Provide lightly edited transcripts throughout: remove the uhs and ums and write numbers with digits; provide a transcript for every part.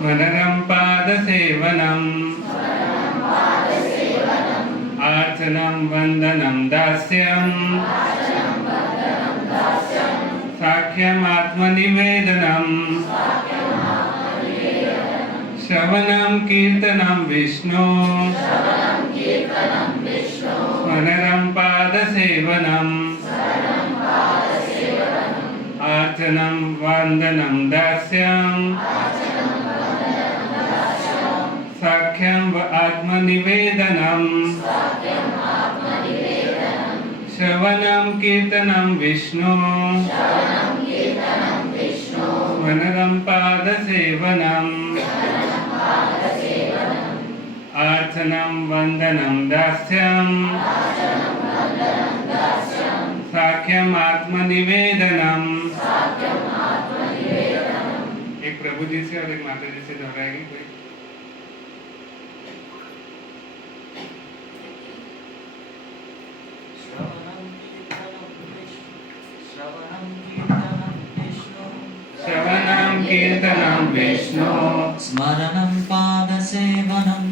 स्मरणं पादसेवनम् अर्चनं वन्दनं दास्यम् साख्यम् आत्मनिवेदनम् श्रवणं कीर्तनं विष्णु स्मरणं पादसेवनम् अर्चनं वन्दनं दास्यम् साख्यम् आत्मनिवेदनम् श्रवणं कीर्तनं विष्णु स्मरणं पादसेवनम् अर्चनं वन्दनं दास्यम् साख्यम् आत्मनिवेदनम्। एक प्रभु जी से और एक माता जी से दोहराएंगे कोई। श्रवणं कीर्तनं विष्णु स्मरणं पादसेवनम्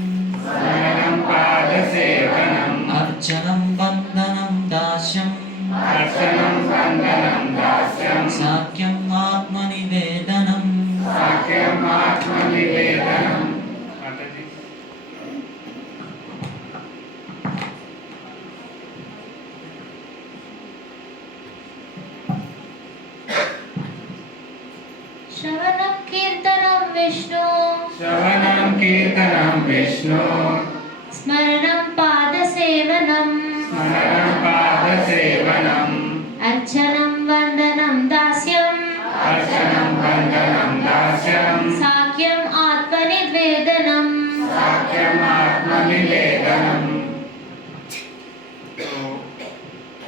अर्चनं वन्दनं दास्यम् साख्यम् आत्मनिवेदनम्। श्रवणं कीर्तनं विष्णु स्मरणं पादसेवनम् अर्चनं वन्दनं दास्यम् साख्यम् आत्मनिवेदनम्।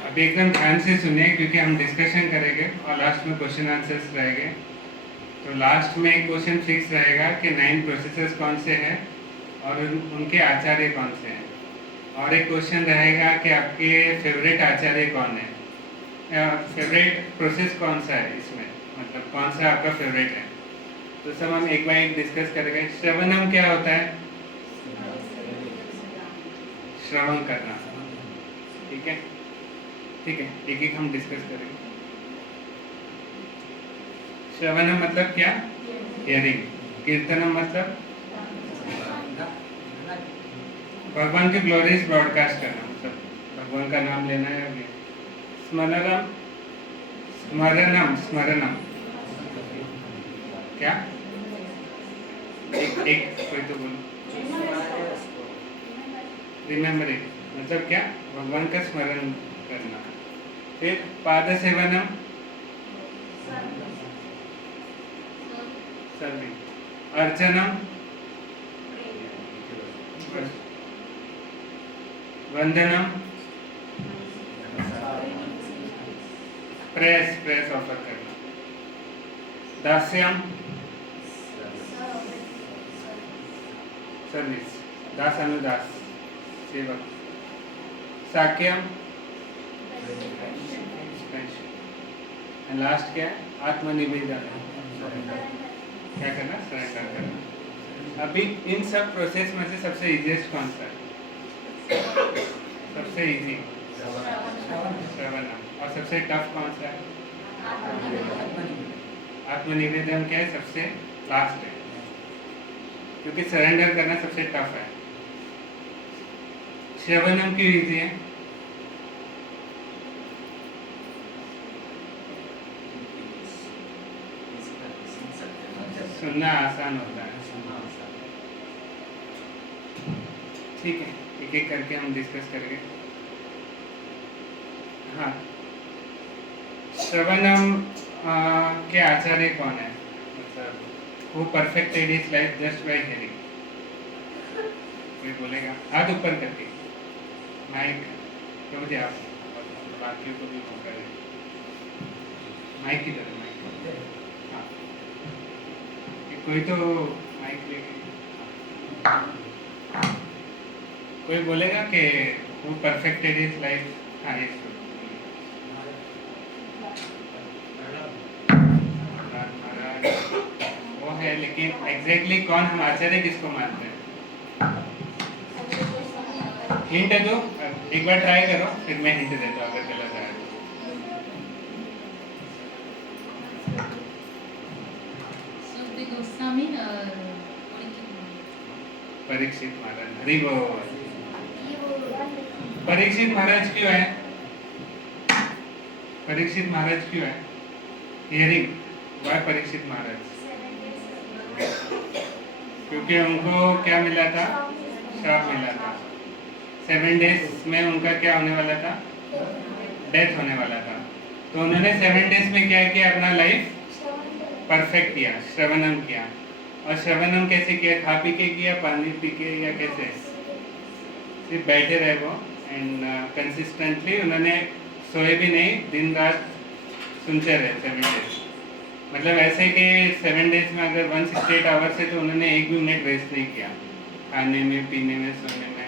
अभी एकदम ध्यान से सुनिए क्योंकि हम डिस्कशन करेंगे और लास्ट में क्वेश्चन आंसर्स रहेंगे। तो लास्ट में एक क्वेश्चन फिक्स रहेगा कि 9 प्रोसेसर्स कौन से हैं और उनके आचार्य कौन से हैं, और एक क्वेश्चन रहेगा कि आपके फेवरेट आचार्य कौन है, फेवरेट प्रोसेस कौन सा है इसमें, मतलब कौन सा आपका फेवरेट है। तो सब हम एक बार एक डिस्कस करेंगे। श्रवणम क्या होता है? श्रवण करना, ठीक है ठीक है, एक एक हम डिस्कस करेंगे। श्रवणम मतलब क्या? हियरिंग। कीर्तनम मतलब भगवान की ग्लोरीज ब्रॉडकास्ट करना, मतलब भगवान का नाम लेना है। स्मरणम स्मरणम स्मरणम क्या? एक कोई तो बोलो। रिमेम्बरिंग मतलब क्या? भगवान का स्मरण करना। फिर पादसेवनम सर्विंग। अर्चनम वंदनम प्रेस ऑफर करना। दास्यम सर्विस, दास अनुदास सेवक। साक्यम एंड लास्ट क्या है? आत्मनिवेदन, क्या करना? सरेंडर करना। अभी इन सब प्रोसेस में से सबसे इजीएस्ट कौन सा है? सबसे इजी श्रवणम। और सबसे टफ कौन सा है? आत्मनिवेदन क्या है? सबसे लास्ट है, क्योंकि सरेंडर करना सबसे टफ है। श्रवणम क्यों इजी है? सुनना आसान होता है। ठीक है, एक एक करके हम डिस्कस करेंगे। हाँ, श्रवणम के आचार्य कौन है? मतलब who perfected his life just by hearing? कोई बोलेगा? हाथ ऊपर करके। माइक तो मुझे आप बाकियों को भी मौका दें। माइक की तरह माइक। हाँ, कोई तो माइक लेके। कोई बोलेगा कि who perfected his life? हाँ, ये वो है है, लेकिन एग्जैक्टली कौन हम आचार्य किसको मानते हैं? हिंट है तो एक बार ट्राई करो, फिर मैं हिंट देता हूँ अगर गलत आया तो। सुखदेव गोस्वामी परीक्षित महाराज। हरि बोल। परीक्षित महाराज क्यों है? परीक्षित महाराज क्यों है? हियरिंग। वाई परीक्षित महाराज? क्योंकि उनको क्या मिला था? श्राप मिला था। 7 डेज में उनका क्या होने वाला था? डेथ होने वाला था। तो उन्होंने 7 डेज में क्या किया? अपना लाइफ परफेक्ट किया, श्रवणम किया। और श्रवणम कैसे किया? खा पी के किया, पानी पी के, या कैसे? सिर्फ बैठे रहे वो एंड कंसिस्टेंटली उन्होंने सोए भी नहीं, दिन रात सुनते रहे 7 डेज। मतलब ऐसे कि 7 डेज में अगर 168 आवर्स है तो उन्होंने एक भी मिनट वेस्ट नहीं किया, खाने में, पीने में, सोने में।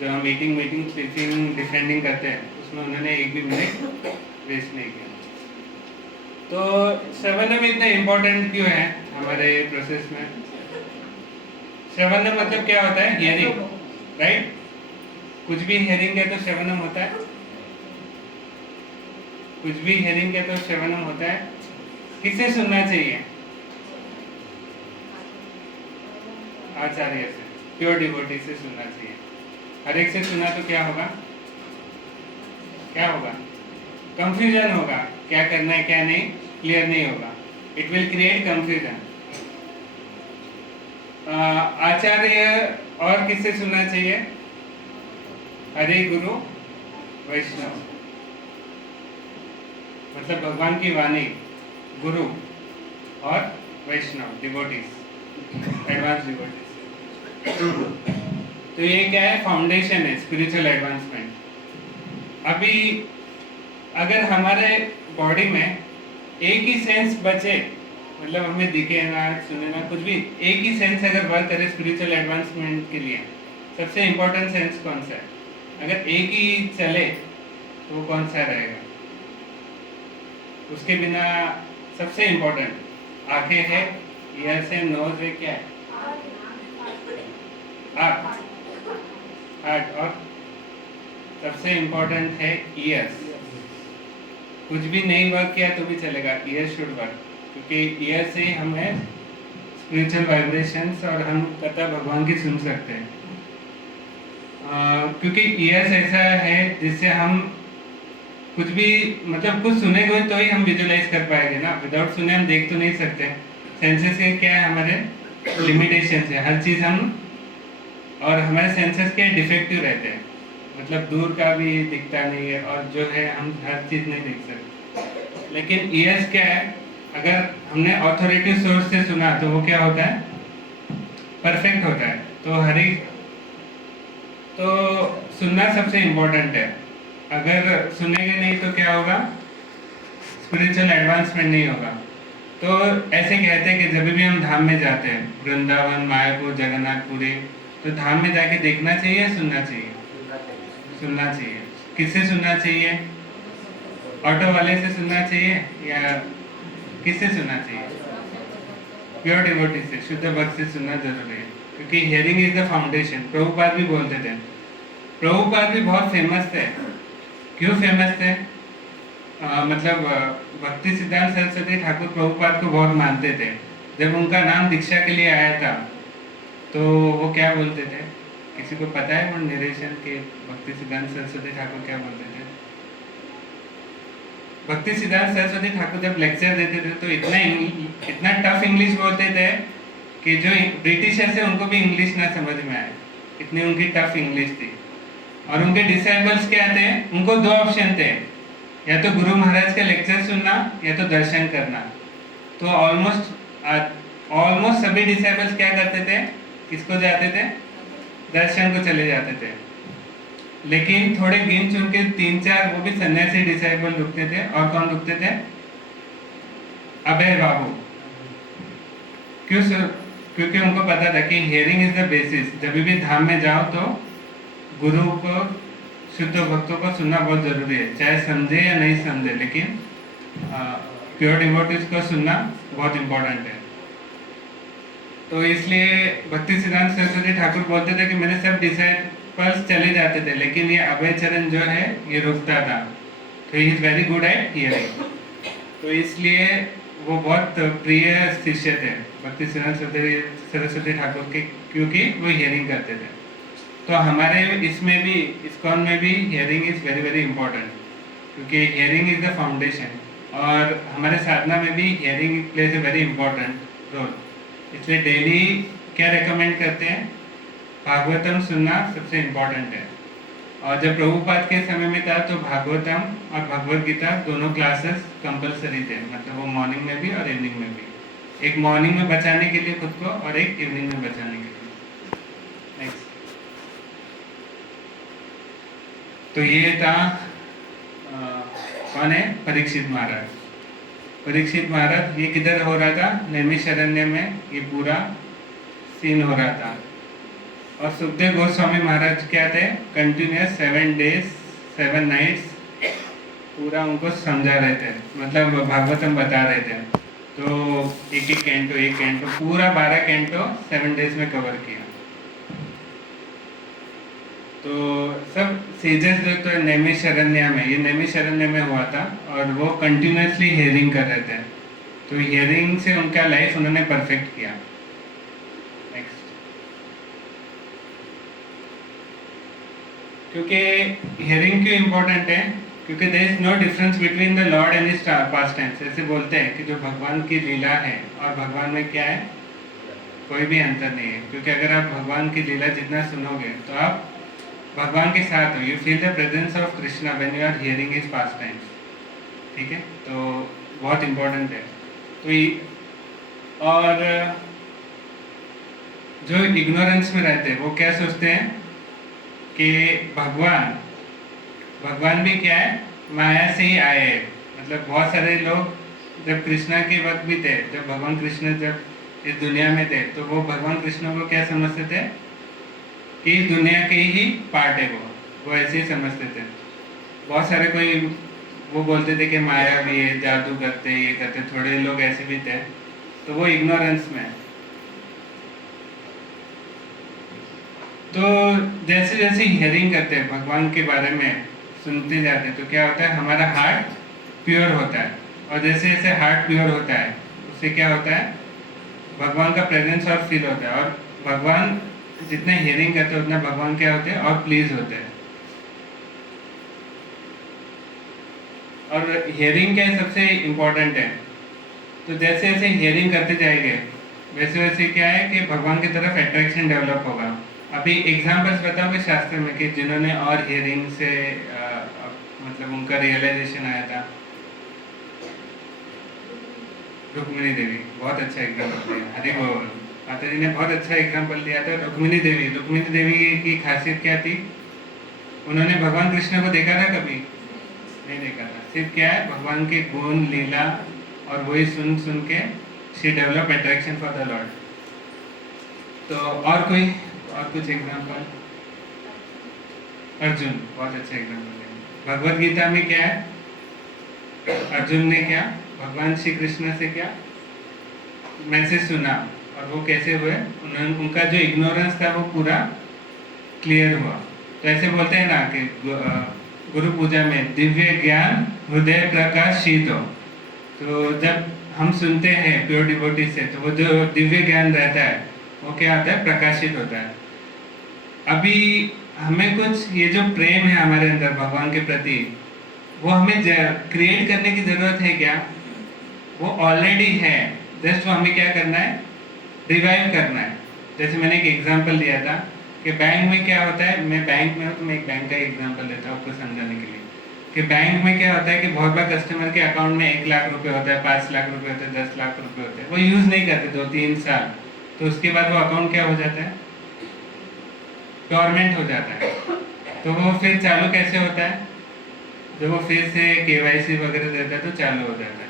जो हम मीटिंग स्लीपिंग डिफेंडिंग करते हैं उसमें उन्होंने एक भी मिनट वेस्ट नहीं किया। तो श्रवणम इतना इम्पोर्टेंट क्यों है हमारे प्रोसेस में? श्रवणम मतलब क्या होता है? Hearing, right? कुछ भी हियरिंग है तो श्रवणम होता है। कुछ भी हियरिंग है तो श्रवणम होता है। किससे सुनना चाहिए? आचार्य से, प्योर डिवोटी से सुनना चाहिए। हर एक से सुना तो क्या होगा? क्या होगा? कंफ्यूजन होगा, क्या करना है क्या नहीं क्लियर नहीं होगा। It will create confusion. आचार्य और किससे सुनना चाहिए? हरे गुरु वैष्णव, मतलब भगवान की वाणी, गुरु और वैष्णव, डिवोटीज, एडवांस डिवोटीज। तो ये क्या है? फाउंडेशन है स्पिरिचुअल एडवांसमेंट। अभी अगर हमारे बॉडी में एक ही सेंस बचे, मतलब हमें दिखे ना सुने ना कुछ भी, एक ही सेंस अगर वर्क करे स्पिरिचुअल एडवांसमेंट के लिए, सबसे इम्पोर्टेंट सेंस कौन सा है? अगर एक ही चले तो वो कौन सा रहेगा? उसके बिना सबसे इम्पोर्टेंट आंखें है, ईयर्स है, नोज है, क्या है? हार्ट। और सबसे इम्पोर्टेंट है ईयर्स। कुछ भी नहीं वर्क किया तो भी चलेगा, ईयर्स शुड वर्क, क्योंकि ईयर से ही हमें स्पिरिचुअल वाइब्रेशंस और हम कथा भगवान की सुन सकते हैं। क्योंकि ईयर्स ऐसा है जिससे हम कुछ भी, मतलब कुछ सुनेंगे तो ही हम विजुलाइज कर पाएंगे ना। विदाउट सुने हम देख तो नहीं सकते। सेंसेस के क्या है? हमारे लिमिटेशंस है, हर चीज़ हम, और हमारे सेंसेस के डिफेक्टिव रहते हैं, मतलब दूर का भी दिखता नहीं है और जो है हम हर चीज़ नहीं देख सकते। लेकिन ईयर्स क्या है? अगर हमने ऑथोरिटी सोर्स से सुना तो वो क्या होता है? परफेक्ट होता है। तो सुनना सबसे इम्पोर्टेंट है। अगर सुनेंगे नहीं तो क्या होगा? स्पिरिचुअल एडवांसमेंट नहीं होगा। तो ऐसे कहते हैं कि जब भी हम धाम में जाते हैं, वृंदावन, मायापुर, जगन्नाथपुरी, तो धाम में जाके देखना चाहिए या सुनना चाहिए? सुनना चाहिए। किससे सुनना चाहिए? ऑटो वाले से सुनना चाहिए या किससे सुनना चाहिए? प्योर डिवोटी से, शुद्ध भक्त से सुनना जरूरी है, क्योंकि hearing is the foundation. Prabhupada भी बोलते थे। प्रभुपाद भी बहुत फेमस थे। क्यों फेमस थे? मतलब भक्ति सिद्धांत सरस्वती ठाकुर प्रभुपाद को बहुत मानते थे। जब उनका नाम दीक्षा के लिए आया था तो वो क्या बोलते थे? किसी को पता है वो नरेशन के भक्ति सिद्धांत सरस्वती ठाकुर क्या बोलते थे? भक्ति सिद्धांत सरस्वती ठाकुर जब लेक्चर देते थे तो इतना टफ इंग्लिश बोलते थे कि जो ब्रिटिशर्स है उनको भी इंग्लिश ना समझ में आए, इतनी उनकी टफ इंग्लिश थी। और उनके डिसाइबल्स क्या थे? उनको 2 ऑप्शन थे, या तो गुरु महाराज का लेक्चर सुनना या तो दर्शन करना। तो ऑलमोस्ट सभी डिसाइबल्स क्या करते थे? किसको जाते थे? दर्शन को चले जाते थे। लेकिन थोड़े गिन चुन के 3-4 वो भी सन्यासी डिसाइबल रुकते थे। और कौन रुकते थे? अभय बाबू। क्योंकि उनको पता था कि हियरिंग इज द बेसिस। जब भी धाम में जाओ तो गुरु को, शुद्ध भक्तों को सुनना बहुत जरूरी है, चाहे समझे या नहीं समझे, लेकिन प्योर डिवोटीज को सुनना बहुत इम्पोर्टेंट है। तो इसलिए भक्ति सिद्धांत सरस्वती ठाकुर बोलते थे कि मेरे सब डिसाइपल्स चले जाते थे, लेकिन ये अभय चरण जो है ये रुकता था। तो he is very good at hearing. तो इसलिए वो बहुत प्रिय शिष्य थे भक्ति सिद्धांत सरस्वती ठाकुर के, क्योंकि वो हियरिंग करते थे। तो हमारे इसमें भी, इस्कॉन में भी hearing is very very important, क्योंकि हियरिंग इज़ द फाउंडेशन। और हमारे साधना में भी hearing plays a very important role. इसलिए डेली क्या रेकमेंड करते हैं, भागवतम सुनना सबसे इम्पोर्टेंट है। और जब प्रभुपाद के समय में था तो भागवतम और भगवद गीता दोनों क्लासेस कंपलसरी थे, मतलब वो मॉर्निंग में भी और इवनिंग में भी। एक मॉर्निंग में बचाने के लिए खुद को और एक इवनिंग में बचाने के लिए। नेक्स्ट, तो ये था कौन है, परीक्षित महाराज। परीक्षित महाराज ये किधर हो रहा था, नैमिषारण्य में ये पूरा सीन हो रहा था। और सुखदेव गोस्वामी महाराज क्या थे, कंटिन्यूस 7 days 7 nights पूरा उनको समझा रहे थे, मतलब भागवतम बता रहे थे। तो एक कैंटो पूरा 12 कैंटो 7 days में कवर किया। तो सब सेजेस जो तो नैमिषारण्य में, ये नैमिषारण्य में हुआ था और वो कंटिन्यूसली हियरिंग कर रहे थे। तो हियरिंग से उनका लाइफ उन्होंने परफेक्ट किया। नेक्स्ट, क्योंकि हियरिंग क्यों इम्पोर्टेंट है, क्योंकि there is no difference between the Lord and his pastimes. ऐसे बोलते हैं कि जो भगवान की लीला है और भगवान में क्या है, कोई भी अंतर नहीं है। क्योंकि अगर आप भगवान की लीला जितना सुनोगे तो आप भगवान के साथ हो, you feel the presence of Krishna when you are hearing his pastimes. ठीक है, तो बहुत इम्पोर्टेंट है। तो और जो इग्नोरेंस में रहते हैं वो क्या सोचते हैं कि भगवान भी क्या है, माया से ही आए हैं। मतलब बहुत सारे लोग जब कृष्णा के वक्त भी थे, जब भगवान कृष्ण जब इस दुनिया में थे, तो वो भगवान कृष्ण को क्या समझते थे कि दुनिया के ही पार्ट है, वो ऐसे ही समझते थे। बहुत सारे कोई वो बोलते थे कि माया भी है, जादू करते, ये करते, थोड़े लोग ऐसे भी थे। तो वो इग्नोरेंस में। तो जैसे जैसे हियरिंग करते हैं, भगवान के बारे में सुनते जाते हैं, तो क्या होता है, हमारा हार्ट प्योर होता है। और जैसे जैसे हार्ट प्योर होता है उससे क्या होता है, भगवान का प्रेजेंस और फील होता है। और भगवान जितने हियरिंग करते हैं उतना भगवान क्या होते हैं, और प्लीज होते हैं। और हियरिंग क्या सबसे इम्पोर्टेंट है। तो जैसे जैसे हियरिंग करते जाएंगे वैसे वैसे क्या है कि भगवान की तरफ अट्रैक्शन डेवलप होगा। अभी एग्जांपल्स बताओगे शास्त्र में कि जिन्होंने और हियरिंग से मतलब उनका रियलाइजेशन आया था। रुक्मिणी देवी बहुत अच्छा एग्जाम्पल दिया, हरि बोल। माता जी ने बहुत अच्छा एग्जाम्पल दिया था। रुक्मिणी देवी की खासियत क्या थी, उन्होंने भगवान कृष्ण को देखा था कभी नहीं देखा था। सिर्फ क्या है, भगवान के गुण लीला और वही सुन सुन के she develop attraction for the Lord. तो और कुछ एग्जाम्पल, अर्जुन बहुत अच्छा एग्जाम्पल है। भगवद गीता में क्या है, अर्जुन ने क्या भगवान श्री कृष्ण से क्या मैसेज सुना और वो कैसे हुए, उनका जो इग्नोरेंस था वो पूरा क्लियर हुआ। तो ऐसे बोलते हैं ना कि गुरु पूजा में दिव्य ज्ञान हृदय प्रकाशित हो। तो जब हम सुनते हैं प्योर डिवोटी से, तो वो जो दिव्य ज्ञान रहता है वो क्या होता है, प्रकाशित होता है। अभी हमें कुछ ये जो प्रेम है हमारे अंदर भगवान के प्रति, वो हमें क्रिएट करने की जरूरत है क्या, वो ऑलरेडी है। जस्ट वो हमें क्या करना है, रिवाइव करना है। जैसे मैंने एक एग्जांपल दिया था कि बैंक में क्या होता है, मैं बैंक में हूँ तो मैं एक बैंक का एग्जांपल देता हूँ आपको समझाने के लिए कि बैंक में क्या होता है कि बहुत बार कस्टमर के अकाउंट में 1 लाख रुपए होता है, 5 लाख रुपए होते हैं, 10 लाख रुपए होते हैं, वो यूज़ नहीं करते 2-3 साल, तो उसके बाद वो अकाउंट क्या हो जाता है, डोरमेंट हो जाता है। तो वो फिर चालू कैसे होता है, जब वो फिर से KYC वगैरह देता है तो चालू हो जाता है।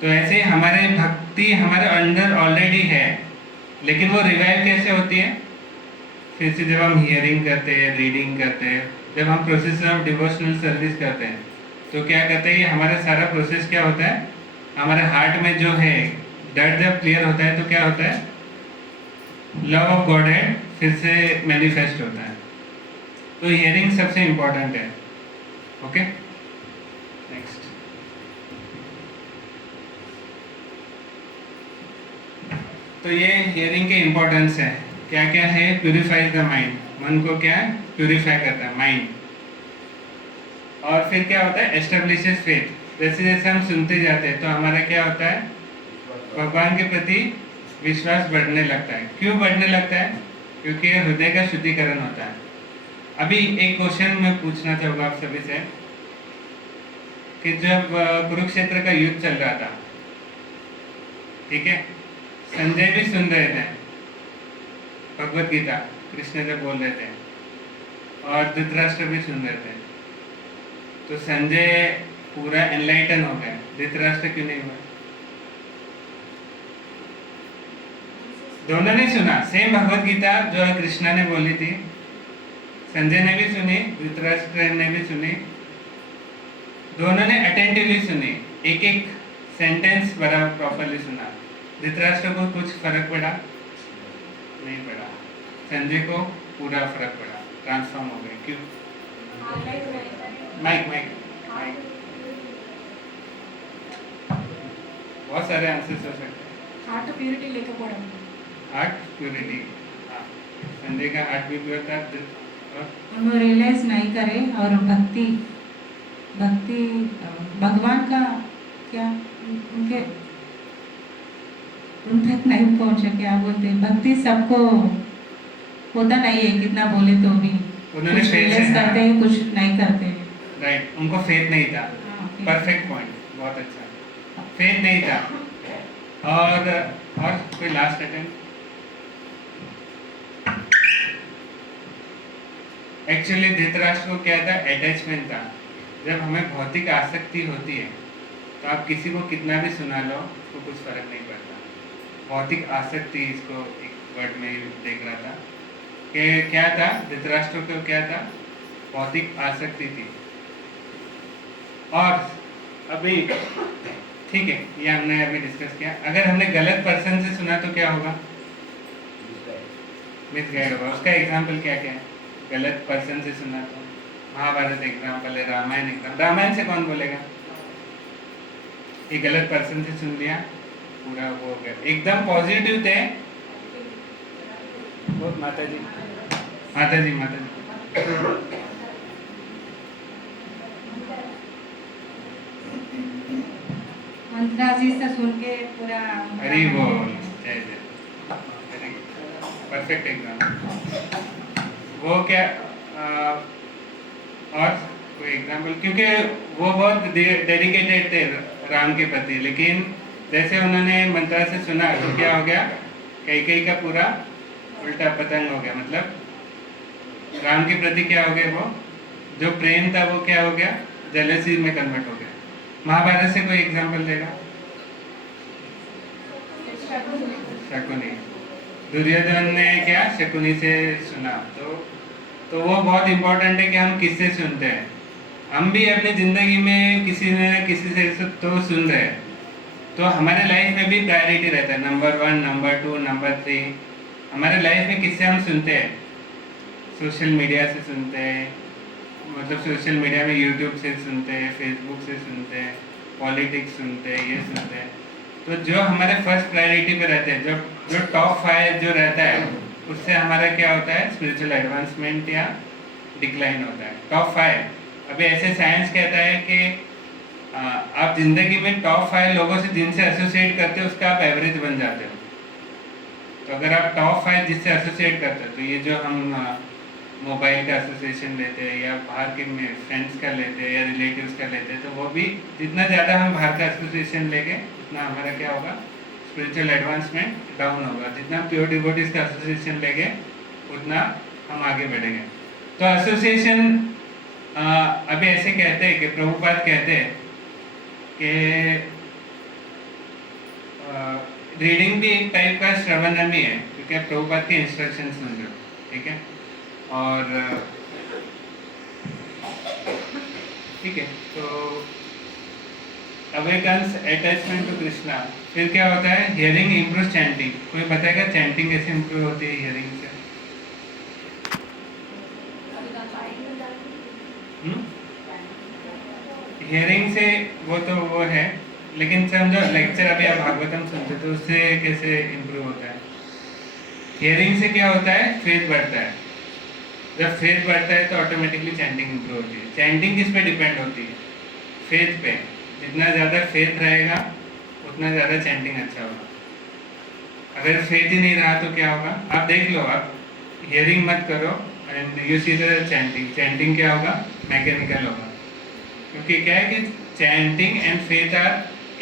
तो ऐसे हमारे भक्ति हमारे अंदर ऑलरेडी है, लेकिन वो रिवाइव कैसे होती है, फिर से जब हम हियरिंग करते हैं, रीडिंग करते हैं, जब हम प्रोसेस ऑफ डिवोशनल सर्विस करते हैं, तो क्या करते हैं, ये हमारा सारा प्रोसेस क्या होता है, हमारे हार्ट में जो है डर जब क्लियर होता है तो क्या होता है, लव ऑफ गॉड है फिर से मैनिफेस्ट होता है। तो हियरिंग सबसे इम्पोर्टेंट है। Okay, next. तो ये हियरिंग के इम्पोर्टेंस है, क्या क्या है? प्यूरिफाइज द माइंड, मन को क्या प्यूरिफाई करता है माइंड। और फिर क्या होता है? Establishes faith. जैसे जैसे हम सुनते जाते हैं तो हमारा क्या होता है? भगवान के प्रति विश्वास बढ़ने लगता है। क्यों बढ़ने लगता है? क्योंकि हृदय का शुद्धिकरण होता है। अभी एक क्वेश्चन मैं पूछना चाहूँगा आप सभी से कि जब कुरुक्षेत्र का युद्ध चल रहा था, ठीक है, संजय भी सुन रहे थे भगवत गीता, कृष्ण जब बोल रहे थे, और धृतराष्ट्र भी सुन रहे थे। तो संजय पूरा एनलाइटन हो गया, धृतराष्ट्र क्यों नहीं हुआ? दोनों ने सुना सेम भगवत गीता जो कृष्णा ने बोली थी, संजय ने भी सुनी, धृतराष्ट्र ने भी सुनी, दोनों ने अटेंटिवली सुनी, एक एक सेंटेंस बड़ा प्रॉपरली सुना। धृतराष्ट्र को कुछ फर्क पड़ा नहीं पड़ा, संजय को पूरा फर्क पड़ा, ट्रांसफॉर्म हो गए। क्यों? Mic mic mic. बहुत सारे आंसर्स हो सकते हैं। हार्ट प्यूरिटी लेకపోవడం, हार्ट प्यूरिटी, संजय का हार्ट भी प्योर था। उनको रियलाइज नहीं करे और भक्ति भक्ति भगवान का क्या उनके उन तक नहीं पहुंचे। क्या बोलते हैं, भक्ति सबको होता नहीं है, कितना बोले तो भी उन्होंने कुछ रियलाइज करते हैं, कुछ नहीं करते। राइट, उनको फेथ नहीं था। हाँ, परफेक्ट पॉइंट, बहुत अच्छा, फेथ नहीं था। और कोई लास्ट अटेम्प्ट? एक्चुअली धृतराष्ट्र को क्या था? अटैचमेंट था। जब हमें भौतिक आसक्ति होती है तो आप किसी को कितना भी सुना लो तो कुछ फर्क नहीं पड़ता। भौतिक आसक्ति, इसको एक वर्ड में देख रहा था कि क्या था, धृतराष्ट्र को क्या था? भौतिक आसक्ति थी। और अभी ठीक है, ये हमने अभी डिस्कस किया। अगर हमने गलत पर्सन से सुना तो क्या होगा? मिसगाइड होगा। उसका एग्जाम्पल क्या क्या है? गलत पर्सन से सुना तो महाभारत एग्जाम्पल है, रामायण एग्जाम्पल। रामायण से कौन बोलेगा? एक गलत पर्सन से सुन लिया, पूरा वो हो गया। एकदम पॉजिटिव थे वो। माता जी माता जी माता जी मंत्रा जी से सुन के पूरा हरी बोल, जय जय, परफेक्ट एग्जाम्पल। वो क्या और कोई एग्जाम्पल? क्योंकि वो बहुत डेडिकेटेड थे राम के प्रति, लेकिन जैसे उन्होंने मंत्रा से सुना तो क्या हो गया? कैकेयी का पूरा उल्टा पतंग हो गया। मतलब राम के प्रति क्या हो गया? वो जो प्रेम था वो क्या हो गया? जेलसी में कन्वर्ट हो गया। महाभारत से कोई एग्जाम्पल देगा? शकुनी, दुर्योधन ने क्या शकुनी से सुना। तो वो बहुत इम्पोर्टेंट है कि हम किससे सुनते हैं। हम भी अपनी ज़िंदगी में किसी न किसी से तो सुन रहे हैं, तो हमारे लाइफ में भी प्रायोरिटी रहता है, नंबर 1, नंबर 2, नंबर 3। हमारे लाइफ में किससे हम सुनते हैं? सोशल मीडिया से सुनते हैं, मतलब सोशल मीडिया में यूट्यूब से सुनते हैं, फेसबुक से सुनते हैं, पॉलिटिक्स सुनते हैं, ये सुनते हैं। तो जो हमारे फर्स्ट प्रायोरिटी पे रहते हैं, जो टॉप 5 जो रहता है, उससे हमारा क्या होता है? स्पिरिचुअल एडवांसमेंट या डिक्लाइन होता है। टॉप 5 अभी ऐसे साइंस कहता है कि आप जिंदगी में टॉप 5 लोगों से जिनसे एसोसिएट करते हो उसका आप एवरेज बन जाते हो। तो अगर आप टॉप 5 जिससे एसोसिएट करते हो, तो ये जो हम मोबाइल का एसोसिएशन लेते हैं या बाहर के फ्रेंड्स का लेते हैं या रिलेटिव्स का लेते हैं, तो वो भी जितना ज़्यादा हम बाहर का एसोसिएशन लेंगे उतना हमारा क्या होगा? स्पिरिचुअल एडवांसमेंट डाउन होगा। जितना प्योर डिवोटीज का एसोसिएशन लेंगे उतना हम आगे बढ़ेंगे। तो एसोसिएशन अभी ऐसे कहते हैं कि प्रभुपाद कहते हैं कि रीडिंग भी एक टाइप का श्रवणम ही है, क्योंकि प्रभुपाद के इंस्ट्रक्शन सुन रहे हो, ठीक है। और ठीक है, तो अवेकन्स अटैचमेंट टू कृष्णा फिर क्या होता है, हियरिंग इम्प्रूव चैंटिंग। कोई बताएगा चैंटिंग कैसे इम्प्रूव होती है हियरिंग से? हियरिंग से वो है, लेकिन समझो लेक्चर अभी आप भागवतम सुनते तो उससे कैसे इम्प्रूव होता है? हियरिंग से क्या होता है, फेथ बढ़ता है। जब फेथ बढ़ता है तो ऑटोमेटिकली चैंटिंग इम्प्रूव होती है। चैंटिंग किस पे डिपेंड होती है? फेथ पे। जितना ज़्यादा फेथ रहेगा उतना ज़्यादा चैंटिंग अच्छा होगा। अगर फेथ ही नहीं रहा तो क्या होगा? आप देख लो, आप हियरिंग मत करो and you see the chanting. Chanting क्या होगा? मैकेनिकल होगा। क्योंकि क्या है कि chanting and faith are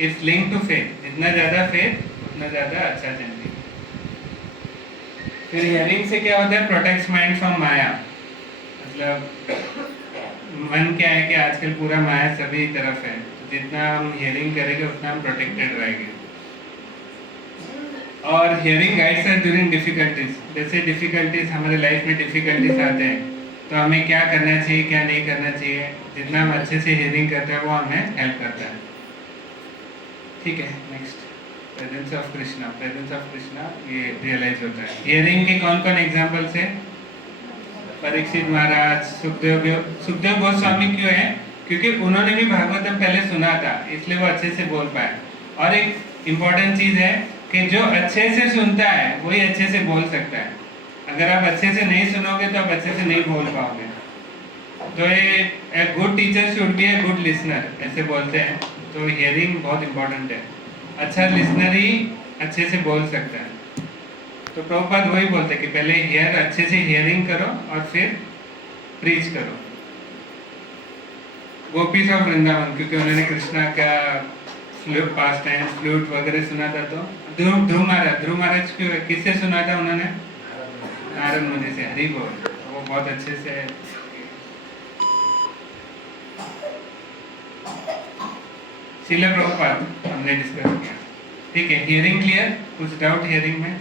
is link to faith. जितना ज़्यादा फेथ उतना ज़्यादा अच्छा चैंटिंग। फिर हियरिंग से क्या होता है, प्रोटेक्ट्स माइंड फ्रॉम माया। मतलब मन क्या है कि आजकल पूरा माया सभी तरफ है, जितना हम हियरिंग करेंगे उतना हम प्रोटेक्टेड रहेंगे। और हियरिंग गाइड्स अस ड्यूरिंग डिफिकल्टीज। जैसे डिफिकल्टीज हमारे लाइफ में डिफिकल्टीज आते हैं तो हमें क्या करना चाहिए, क्या नहीं करना चाहिए, जितना हम अच्छे से हियरिंग करते हैं वो हमें हेल्प करता है। ठीक है, next presence of Krishna. Presence of Krishna ये रियलाइज होता है। हियरिंग के कौन कौन एग्जाम्पल्स है? परीक्षित महाराज, सुखदेव गोस्वामी। क्यों है? क्योंकि उन्होंने भी भागवतम पहले सुना था, इसलिए वो अच्छे से बोल पाए। और एक इम्पॉर्टेंट चीज़ है कि जो अच्छे से सुनता है वही अच्छे से बोल सकता है। अगर आप अच्छे से नहीं सुनोगे तो आप अच्छे से नहीं बोल पाओगे। तो ये good teacher should be a good listener, ऐसे बोलते हैं। तो हियरिंग बहुत इम्पोर्टेंट है। अच्छा लिसनर ही अच्छे से बोल सकता है। तो प्रभुपाद वही बोलते कि पहले अच्छे से हियरिंग करो और फिर प्रीच करो। गोपीज ऑफ वृंदावन, क्योंकि उन्होंने कृष्णा का पास्ट टाइम फ्लूट वगैरह सुना था। तो ध्रुव महाराज क्यों, किससे सुना था उन्होंने? नारद मुनि से। हरि बोल। वो बहुत अच्छे से श्रील प्रभुपाद हमने डिस्कस किया। ठीक है, हियरिंग क्लियर? कुछ डाउट हियरिंग में?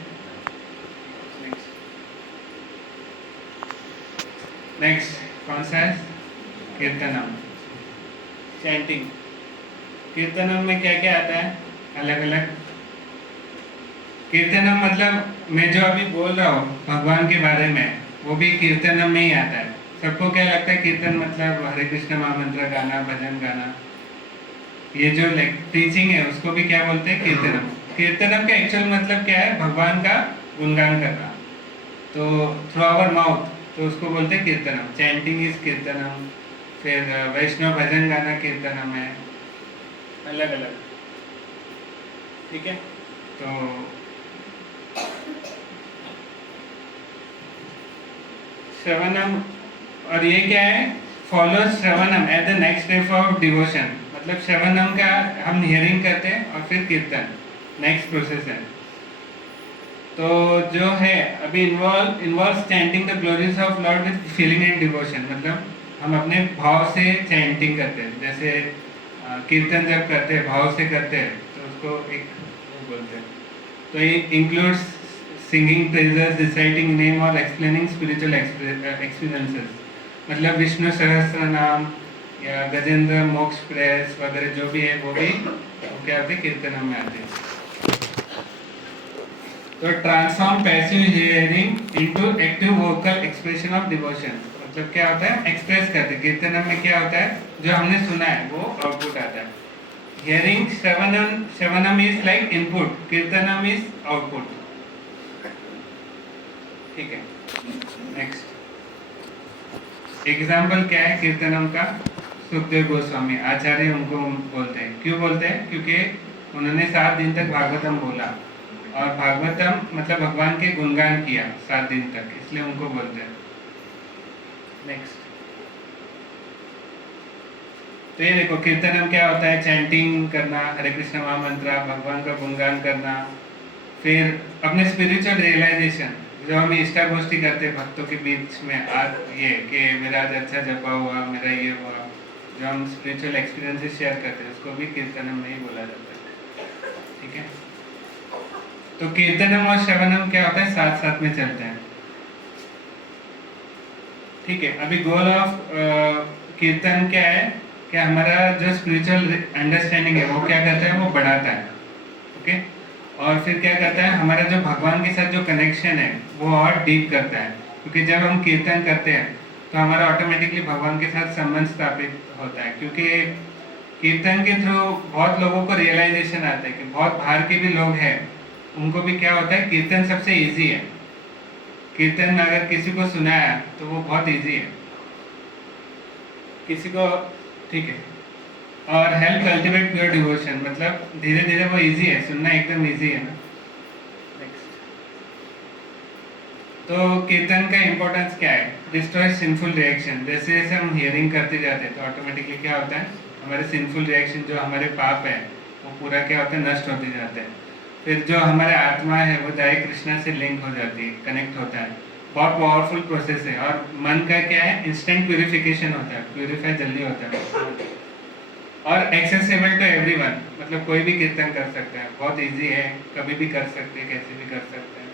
नेक्स्ट कौन सा है? कीर्तनम, चैंटिंग। कीर्तनम में क्या क्या आता है? अलग अलग कीर्तनम मतलब मैं जो अभी बोल रहा हूँ भगवान के बारे में, वो भी कीर्तनम में ही आता है। सबको क्या लगता है कीर्तन मतलब हरे कृष्ण महामंत्र गाना, भजन गाना। ये जो टीचिंग है उसको भी क्या बोलते हैं? कीर्तनम। कीर्तनम का एक्चुअल मतलब क्या है? भगवान का गुणगान करना। तो थ्रू आवर माउथ, तो उसको बोलते हैं कीर्तनम। चैंटिंग इज कीर्तनम। फिर वैष्णव भजन गाना कीर्तनम है। अलग अलग। ठीक है, तो श्रवणम, और ये क्या है? Follow shravanam at the next step of devotion. मतलब श्रवणम का हम हियरिंग करते हैं और फिर कीर्तन नेक्स्ट प्रोसेस है। तो जो है अभी involve chanting the glories of Lord with feeling and devotion. मतलब हम अपने भाव से चैंटिंग करते हैं। जैसे कीर्तन जब करते हैं भाव से करते हैं तो उसको एक बोलते हैं। तो ये includes singing pleasures, reciting name और एक्सप्लेनिंग स्पिरिचुअल एक्सपीरियंसेस। मतलब विष्णु सहस्त्र नाम या गजेंद्र मोक्ष प्रेस वगैरह जो भी है वो भी क्या होते हैं? कीर्तनम में आते हैं। तो transform passive hearing into active vocal expression of devotion. मतलब क्या होता है? एक्सप्रेस करते हैं। कीर्तनम में क्या होता है? जो हमने सुना है वो आउटपुट आता है। Hearing shravanam is like input, kirtanam is output. ठीक है, नेक्स्ट एग्जाम्पल क्या है कीर्तनम का? सुखदेव गोस्वामी आचार्य उनको बोलते हैं। क्यों बोलते हैं? क्योंकि उन्होंने 7 दिन तक भागवतम बोला और भागवतम मतलब भगवान के गुणगान किया 7 दिन तक, इसलिए उनको बोलते हैं। नेक्स्ट, तो ये देखो कीर्तनम क्या होता है? चैंटिंग करना, हरे कृष्ण महामंत्र, भगवान का गुणगान करना। फिर अपने स्पिरिचुअल रियलाइजेशन, जो हम इष्टा गोष्ठी करते हैं भक्तों के बीच में, आज ये कि मेरा आज अच्छा जपा हुआ, मेरा ये हुआ, जो हम स्पिरिचुअल एक्सपीरियंसेस शेयर करते हैं उसको भी कीर्तनम में ही बोला जाता है। ठीक है, तो कीर्तनम और श्रवणम क्या होता है? साथ साथ में चलते हैं। ठीक है, अभी गोल ऑफ कीर्तन क्या है? कि हमारा जो स्पिरिचुअल अंडरस्टैंडिंग है वो क्या करता है? वो बढ़ाता है। ओके, और फिर क्या करता है, हमारा जो भगवान के साथ जो कनेक्शन है वो और डीप करता है, क्योंकि जब हम कीर्तन करते हैं तो हमारा ऑटोमेटिकली भगवान के साथ संबंध स्थापित होता है, क्योंकि कीर्तन के थ्रू बहुत लोगों को रियलाइजेशन आता है कि बहुत बाहर के भी लोग हैं, उनको भी क्या होता है, कीर्तन सबसे इजी है। कीर्तन अगर किसी को सुनाया तो वो बहुत इजी है किसी को, ठीक है। और हेल्प कल्टिवेट प्योर डिवोशन, मतलब धीरे धीरे वो इजी है, सुनना एकदम इजी है ना। नेक्स्ट, तो कीर्तन का इम्पोर्टेंस क्या है? Destroy sinful reaction. जैसे जैसे हम हियरिंग करते जाते हैं तो ऑटोमेटिकली क्या होता है, हमारे सिंफुल रिएक्शन जो हमारे पाप है वो पूरा क्या होता है, नष्ट होते जाते हैं। फिर जो हमारे आत्मा है वो दाई कृष्णा से लिंक हो जाती है, कनेक्ट होता है। बहुत पावरफुल प्रोसेस है। और मन का क्या है, इंस्टेंट प्यूरिफिकेशन होता है, प्यूरिफाई जल्दी होता है। और एक्सेसिबल टू एवरीवन, मतलब कोई भी कीर्तन कर सकता है, बहुत इजी है, कभी भी कर सकते हैं, कैसे भी कर सकते हैं।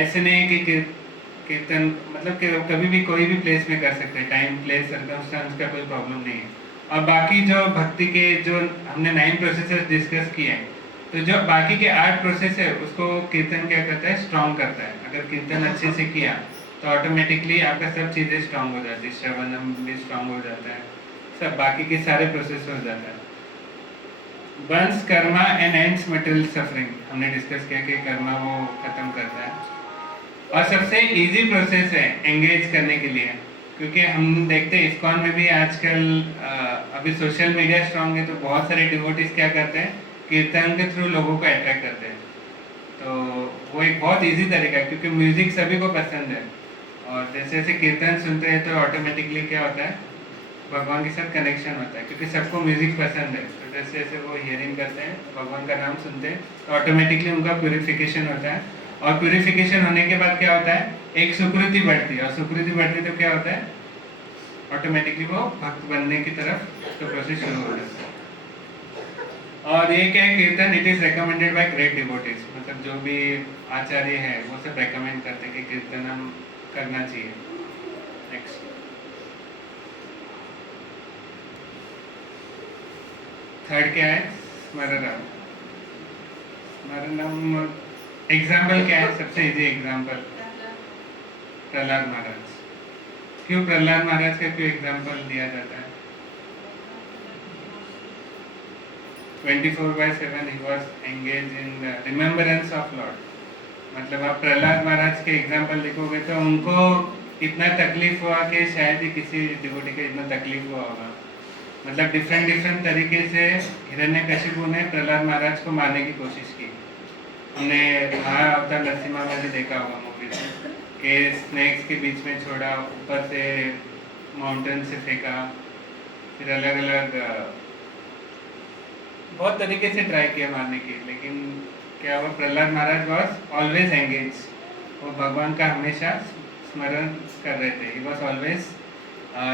ऐसे नहीं है कि कीर्तन मतलब कि कभी भी कोई भी प्लेस में कर सकते हैं, टाइम प्लेस सर्कमस्टांस का कोई प्रॉब्लम नहीं है। और बाकी जो भक्ति के जो हमने 9 प्रोसेसेस डिस्कस किए हैं, तो जो बाकी के 8 प्रोसेस है उसको कीर्तन क्या करता है, स्ट्रॉन्ग करता है। अगर कीर्तन अच्छे से किया तो ऑटोमेटिकली आपका सब चीज़ें स्ट्रॉन्ग हो जाती है, श्रवणम भी स्ट्रॉन्ग हो जाता है, सब बाकी के सारे प्रोसेस हो जाता है। Burns Karma and ends material suffering, हमने डिस्कस किया कि कर्मा वो खत्म करता है। और सबसे इजी प्रोसेस है एंगेज करने के लिए, क्योंकि हम देखते हैं इस्कॉन में भी आजकल अभी सोशल मीडिया स्ट्रॉन्ग है, तो बहुत सारे डिवोटीज क्या करते हैं, कीर्तन के थ्रू लोगों को अट्रैक्ट करते हैं। तो वो एक बहुत इजी तरीका है, क्योंकि म्यूजिक सभी को पसंद है। और जैसे जैसे कीर्तन सुनते हैं तो ऑटोमेटिकली क्या होता है, भगवान के साथ कनेक्शन होता है, क्योंकि सबको म्यूजिक पसंद है। तो जैसे जैसे वो हियरिंग करते हैं, भगवान का नाम सुनते हैं, तो ऑटोमेटिकली उनका प्यूरिफिकेशन होता है। और प्यूरिफिकेशन होने के बाद क्या होता है, एक सुकृति बढ़ती है। और सुकृति बढ़ती तो क्या होता है, ऑटोमेटिकली वो भक्त बनने की तरफ तो प्रोसेस शुरू हो जाता है। और ये क्या है, कीर्तन it is recommended by great devotees, मतलब जो भी आचार्य है वो सब रेकमेंड करते हैं कि कीर्तन हम करना चाहिए। नेक्स्ट, थर्ड क्या है, स्मरणम। स्मरणम एग्जाम्पल क्या है, सबसे इजी एग्जाम्पल प्रहलाद महाराज। क्यों प्रहलाद महाराज का क्यों एग्जाम्पल दिया जाता है? 24/7 he was engaged in the remembrance of Lord। मतलब आप प्रहलाद महाराज के एग्जाम्पल देखोगे तो उनको इतना तकलीफ हुआ कि शायद ही किसी डिवोटी को इतना तकलीफ हुआ होगा। मतलब डिफरेंट तरीके से हिरण्यकशिपु ने प्रहलाद महाराज को मारने की कोशिश की। हमने महाअवतार नरसिम्हा में भी देखा होगा मूवी में कि स्नेक्स के बीच में छोड़ा, ऊपर से माउंटेन से फेंका, फिर अलग अलग बहुत तरीके से ट्राई किया मारने की, लेकिन क्या हुआ, प्रहलाद महाराज वॉज ऑलवेज एंगेज, वो भगवान का हमेशा स्मरण कर रहे थे। He was always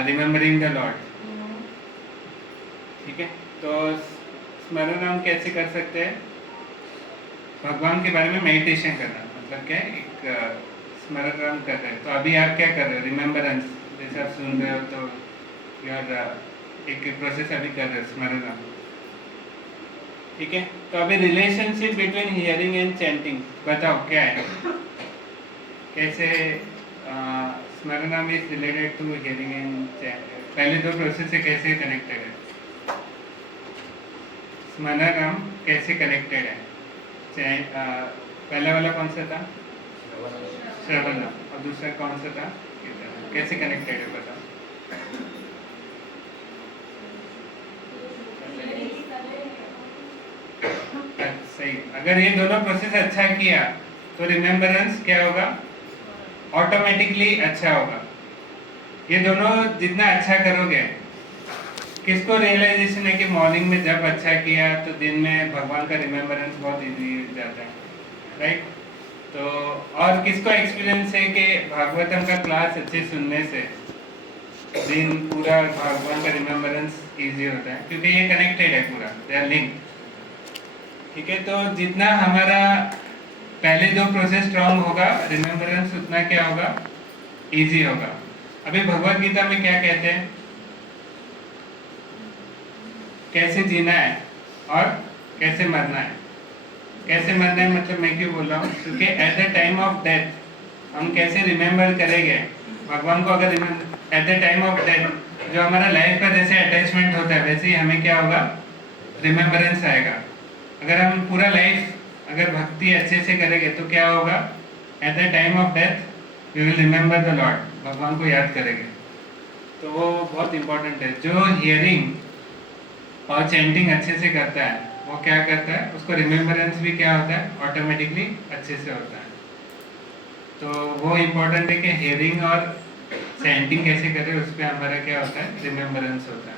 remembering the Lord. ठीक है, तो स्मरण हम कैसे कर सकते हैं? भगवान के बारे में मेडिटेशन करना, मतलब क्या है, एक स्मरण हम कर रहे हैं। तो अभी आप क्या कर रहे हो, रिमेम्बरेंस, जैसे आप सुन रहे हो तो यार एक प्रोसेस अभी कर रहे हो, स्मरण। ठीक है, तो अभी relationship between hearing and chanting बताओ क्या है, कैसे smaranam is related to hearing and chanting? पहले दो प्रोसेस से कैसे कनेक्टेड है? स्मरणम कैसे कनेक्टेड है? पहला वाला कौन सा था, श्रवणम, और दूसरा कौन सा था, कीर्तन। कैसे कनेक्टेड है बताओ? सही, अगर ये दोनों प्रोसेस अच्छा किया तो रिमेम्बरेंस क्या होगा, ऑटोमेटिकली अच्छा होगा। ये दोनों जितना अच्छा करोगे, किसको रियलाइजेशन है कि मॉर्निंग में जब अच्छा किया तो दिन में भगवान का रिमेम्बरेंस बहुत इजी जाता है, राइट? तो और किसको एक्सपीरियंस है कि भागवतम का क्लास अच्छे सुनने से दिन पूरा भगवान का रिमेम्बरेंस इजी होता है, क्योंकि ये कनेक्टेड है पूरा, दे आर लिंक्ड। ठीक है, तो जितना हमारा पहले जो प्रोसेस स्ट्रॉन्ग होगा, रिमेम्बरेंस उतना क्या होगा, इजी होगा। अभी भगवत गीता में क्या कहते हैं, कैसे जीना है और कैसे मरना है। कैसे मरना है मतलब मैं क्यों बोल रहा हूँ, क्योंकि eight the time of death हम कैसे रिमेम्बर करेंगे भगवान को। अगर eight the time of death जो हमारा लाइफ का जैसे अटैचमेंट होता है वैसे ही हमें क्या होगा, रिमेम्बरेंस आएगा। अगर हम पूरा लाइफ अगर भक्ति अच्छे से करेंगे तो क्या होगा, at the time of death we will remember the Lord, भगवान को याद करेंगे। तो वो बहुत इंपॉर्टेंट है। जो हियरिंग और चैंटिंग अच्छे से करता है वो क्या करता है, उसको रिमेम्बरेंस भी क्या होता है, ऑटोमेटिकली अच्छे से होता है। तो वो इम्पोर्टेंट है कि हियरिंग और चैंटिंग कैसे करें, उस पर हमारा क्या होता है, रिमेम्बरेंस होता है।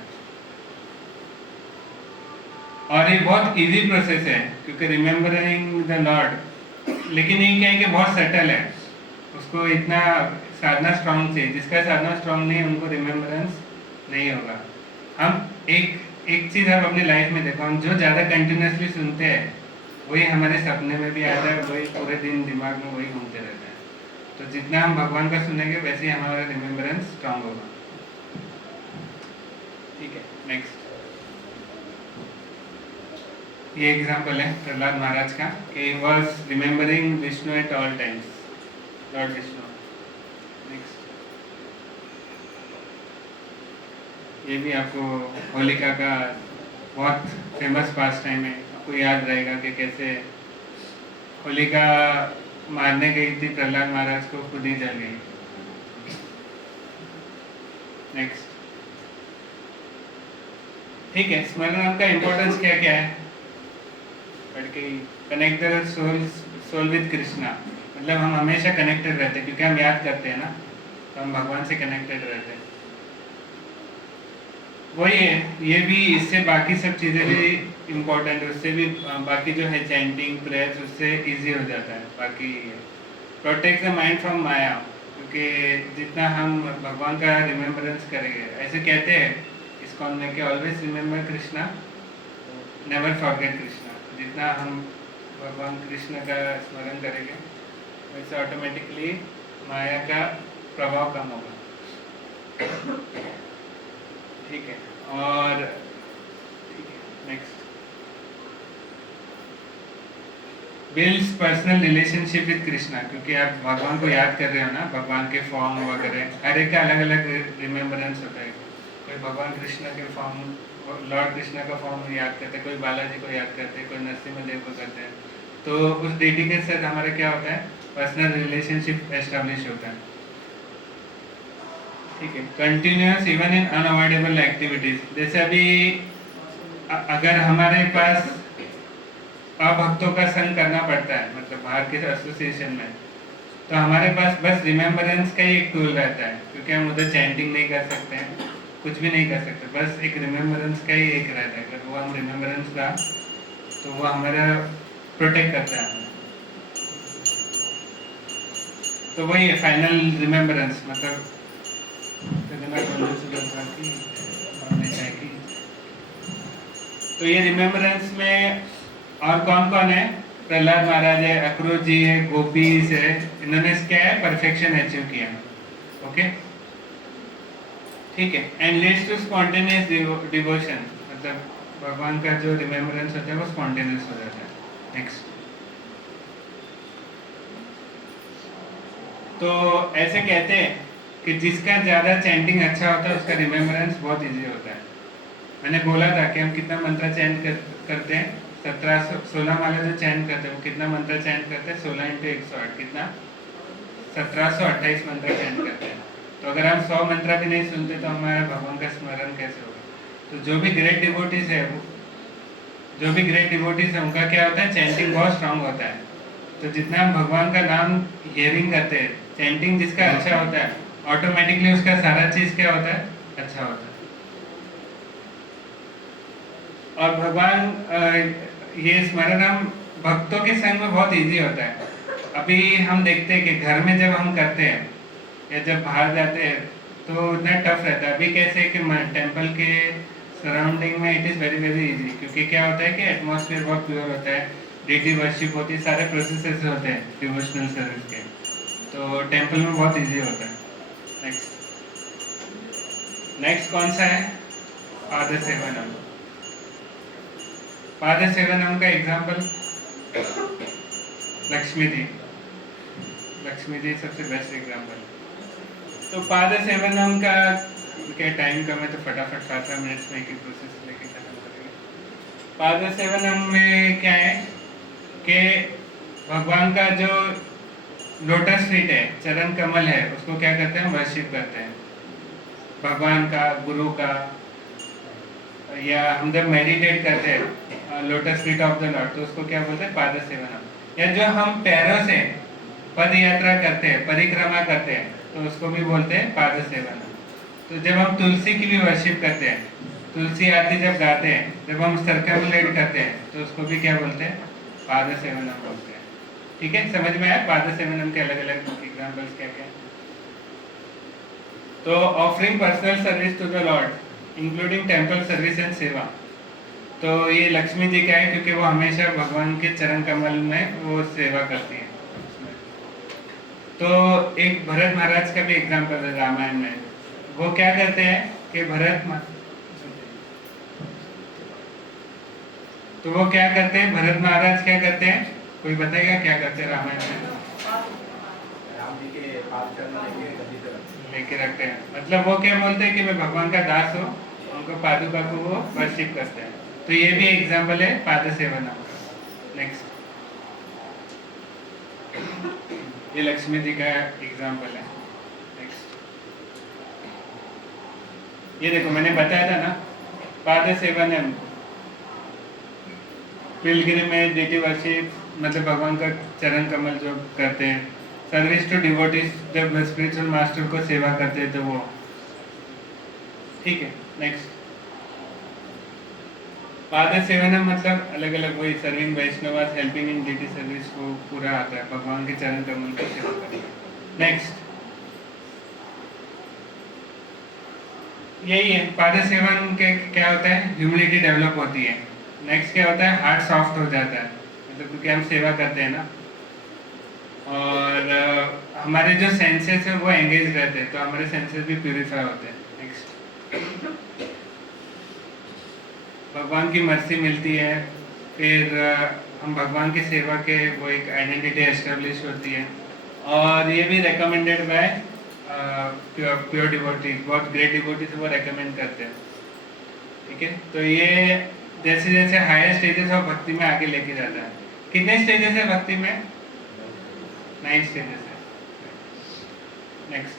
और ये बहुत इजी प्रोसेस है क्योंकि रिमेम्बरिंग द लॉर्ड, लेकिन ये क्या है कि बहुत सटल है, उसको इतना साधना स्ट्रांग चाहिए। जिसका साधना स्ट्रांग नहीं है उनको रिमेम्बरेंस नहीं होगा। हम एक चीज़ आप अपनी लाइफ में देखो, हम जो ज़्यादा कंटिन्यूसली सुनते हैं वही हमारे सपने में भी आता है, वही पूरे दिन दिमाग में वही घूमते रहता है। तो जितना हम भगवान का सुनेंगे वैसे ही हमारा रिमेम्बरेंस स्ट्रांग होगा। ठीक है, नेक्स्ट। ये एग्जाम्पल है प्रहलाद महाराज का कि he was remembering Vishnu at all times, Lord Vishnu. Next, ये भी आपको होलिका का बहुत फेमस पास टाइम है, आपको याद रहेगा कि कैसे होलिका मारने गई थी प्रहलाद महाराज को, खुद ही जल गई। नेक्स्ट, ठीक है, स्मरण का इम्पोर्टेंस क्या क्या है, connect the soul with Krishna, मतलब हम हमेशा कनेक्टेड रहते हैं क्योंकि हम याद करते हैं ना, तो हम भगवान से कनेक्टेड रहते हैं। वही है, ये भी इससे बाकी सब चीज़ें भी इम्पोर्टेंट है, उससे भी बाकी जो है चैंटिंग प्रेयर्स उससे इजी हो जाता है। बाकी प्रोटेक्ट द माइंड फ्रॉम माया, क्योंकि जितना हम भगवान का रिमेम्बरेंस करेंगे, ऐसे कहते हैं इस्कॉन में कि always remember Krishna never forget Krishna. जितना हम भगवान कृष्ण का स्मरण करेंगे वैसे ऑटोमेटिकली माया का प्रभाव कम होगा। ठीक है, और ठीक है, next, builds personal relationship with Krishna, क्योंकि आप भगवान को याद कर रहे हो ना, भगवान के फॉर्म वगैरह हर एक का अलग अलग रिमेम्बरेंस होता है। कोई भगवान कृष्ण के फॉर्म, लॉर्ड कृष्ण का फॉर्म याद करते हैं, कोई बालाजी को याद करते हैं, कोई नरसिम्हा देव को करते हैं। तो उस डेटी के साथ हमारा क्या होता है, पर्सनल रिलेशनशिप एस्टेब्लिश होता है। ठीक है, continuous even in unavoidable activities, जैसे अभी अगर हमारे पास अभक्तों का संग करना पड़ता है, मतलब बाहर के एसोसिएशन में, तो हमारे पास बस रिमेम्बरेंस का ही एक टूल रहता है, क्योंकि हम उधर चैंटिंग नहीं कर सकते हैं, कुछ भी नहीं कर सकते, बस एक रिमेम्बरेंस का ही एक रहता है। अगर वो हम रिमेम्बरेंस का, तो वो हमारा प्रोटेक्ट करता है। तो वही है फाइनल रिमेम्बरेंस, मतलब तो ये रिमेम्बरेंस में और कौन कौन है, प्रहलाद महाराज है, अक्रूर जी है, गोपीज है, इन्होंने क्या है, परफेक्शन अचीव किया। ओके, ठीक है, and leads to spontaneous devotion, मतलब भगवान का जो रिमेम्बरेंस होता है वो स्पॉन्टेनियस हो जाता है। नेक्स्ट, तो ऐसे कहते हैं कि जिसका ज़्यादा चैंटिंग अच्छा होता है उसका रिमेम्बरेंस बहुत इजी होता है। मैंने बोला था कि हम कितना मंत्र चैंट करते हैं, 16 माला जो चैंट करते हैं वो कितना मंत्र चैंट करते हैं, 16 × 108 कितना, 1728 मंत्र चैंट करते हैं। तो अगर हम 100 मंत्र भी नहीं सुनते तो हमारा भगवान का स्मरण कैसे होगा। तो जो भी ग्रेट डिवोटीज है उनका क्या होता है, चैंटिंग बहुत स्ट्रांग होता है। तो जितना हम भगवान का नाम हियरिंग करते हैं, चैंटिंग जिसका अच्छा होता है, ऑटोमेटिकली उसका सारा चीज़ क्या होता है, अच्छा होता है। और भगवान ये स्मरण हम भक्तों के संग में बहुत इजी होता है। अभी हम देखते हैं कि घर में जब हम करते हैं या जब बाहर जाते हैं तो इतना टफ रहता है। अभी कैसे कि टेम्पल के सराउंडिंग में it is very very easy, क्योंकि क्या होता है कि एटमॉस्फेयर बहुत प्योर होता है, डेटी वर्शिप होती है, सारे प्रोसेसेस होते हैं डिवोशनल सर्विस के, तो टेम्पल में बहुत इजी होता है। नेक्स्ट कौन सा है, पाद सेवनम। पाद सेवनम का एग्जाम्पल लक्ष्मी जी सबसे बेस्ट एग्जाम्पल। तो पाद सेवनम का क्या टाइम कम है तो फटाफट 7 मिनट्स में एक ही प्रोसेस लेके खत्म करेंगे। पाद सेवनम में क्या है कि भगवान का जो लोटस फीट है, चरण कमल है, उसको क्या करते हैं, वर्शिप करते हैं। भगवान का, गुरु का, या हम जब मेडिटेट करते हैं lotus feet of the Lord, तो उसको क्या बोलते हैं, पाद सेवनम। या जो हम पैरों से पद यात्रा करते हैं, परिक्रमा करते हैं, तो उसको भी बोलते हैं पाद सेवनम। तो जब हम तुलसी की भी वर्शिप करते हैं, तुलसी आरती जब गाते हैं, जब हम सर्कमलेट करते हैं, तो उसको भी क्या बोलते हैं, पाद सेवनम बोलते हैं। ठीक है, समझ में आया पाद सेवनम के अलग अलग एग्जाम्पल्स क्या क्या। तो offering personal service to the Lord including temple service and seva. तो ये लक्ष्मी जी का है क्योंकि वो हमेशा भगवान के चरण कमल में वो सेवा करती है। तो एक भरत महाराज का भी एग्जाम्पल है रामायण में। वो क्या करते हैं कि तो वो क्या करते हैं, भरत महाराज क्या करते हैं, कोई बताएगा क्या करते हैं रामायण में? राम जी के पाद चरण लेके रखते हैं, मतलब वो क्या बोलते हैं कि मैं भगवान का दास हूँ, उनको पादुका को वो वर्शिप करते हैं। तो ये भी एग्जाम्पल है पाद सेवनम का। नेक्स्ट, ये लक्ष्मी जी का एग्जाम्पल है। नेक्स्ट, ये देखो मैंने बताया था ना, पाद सेवनम, पिलग्रिमेज, डेटी वर्शिप, मतलब भगवान का चरण कमल जो करते हैं। सर्विस टू डिवोटीज, जब स्पिरिचुअल मास्टर को सेवा करते हैं तो वो। ठीक है, नेक्स्ट, पाद सेवनम मतलब अलग अलग वही serving Vaishnavas, helping in deity service, को पूरा आता है, भगवान के चरण कमल को सेवा करना। नेक्स्ट, यही है पाद सेवन के क्या होता है, ह्यूमिलिटी डेवलप होती है। नेक्स्ट क्या होता है, हार्ट सॉफ्ट हो जाता है, मतलब क्योंकि हम सेवा करते हैं ना, और हमारे जो सेंसेस है वो एंगेज रहते हैं, तो हमारे सेंसेस भी प्यूरिफाई होते हैं। नेक्स्ट, भगवान की मर्जी मिलती है, फिर हम भगवान की सेवा के वो एक आइडेंटिटी एस्टेब्लिश होती है, और ये भी रिकमेंडेड बाय प्योर डिवोटीज, बहुत ग्रेट डिवोटीज वो रिकमेंड करते हैं। ठीक है, तो ये जैसे जैसे हायर स्टेजेस ऑफ भक्ति में आगे लेके जाता है। कितने स्टेजेस है भक्ति में? 9 स्टेजेस है। Next,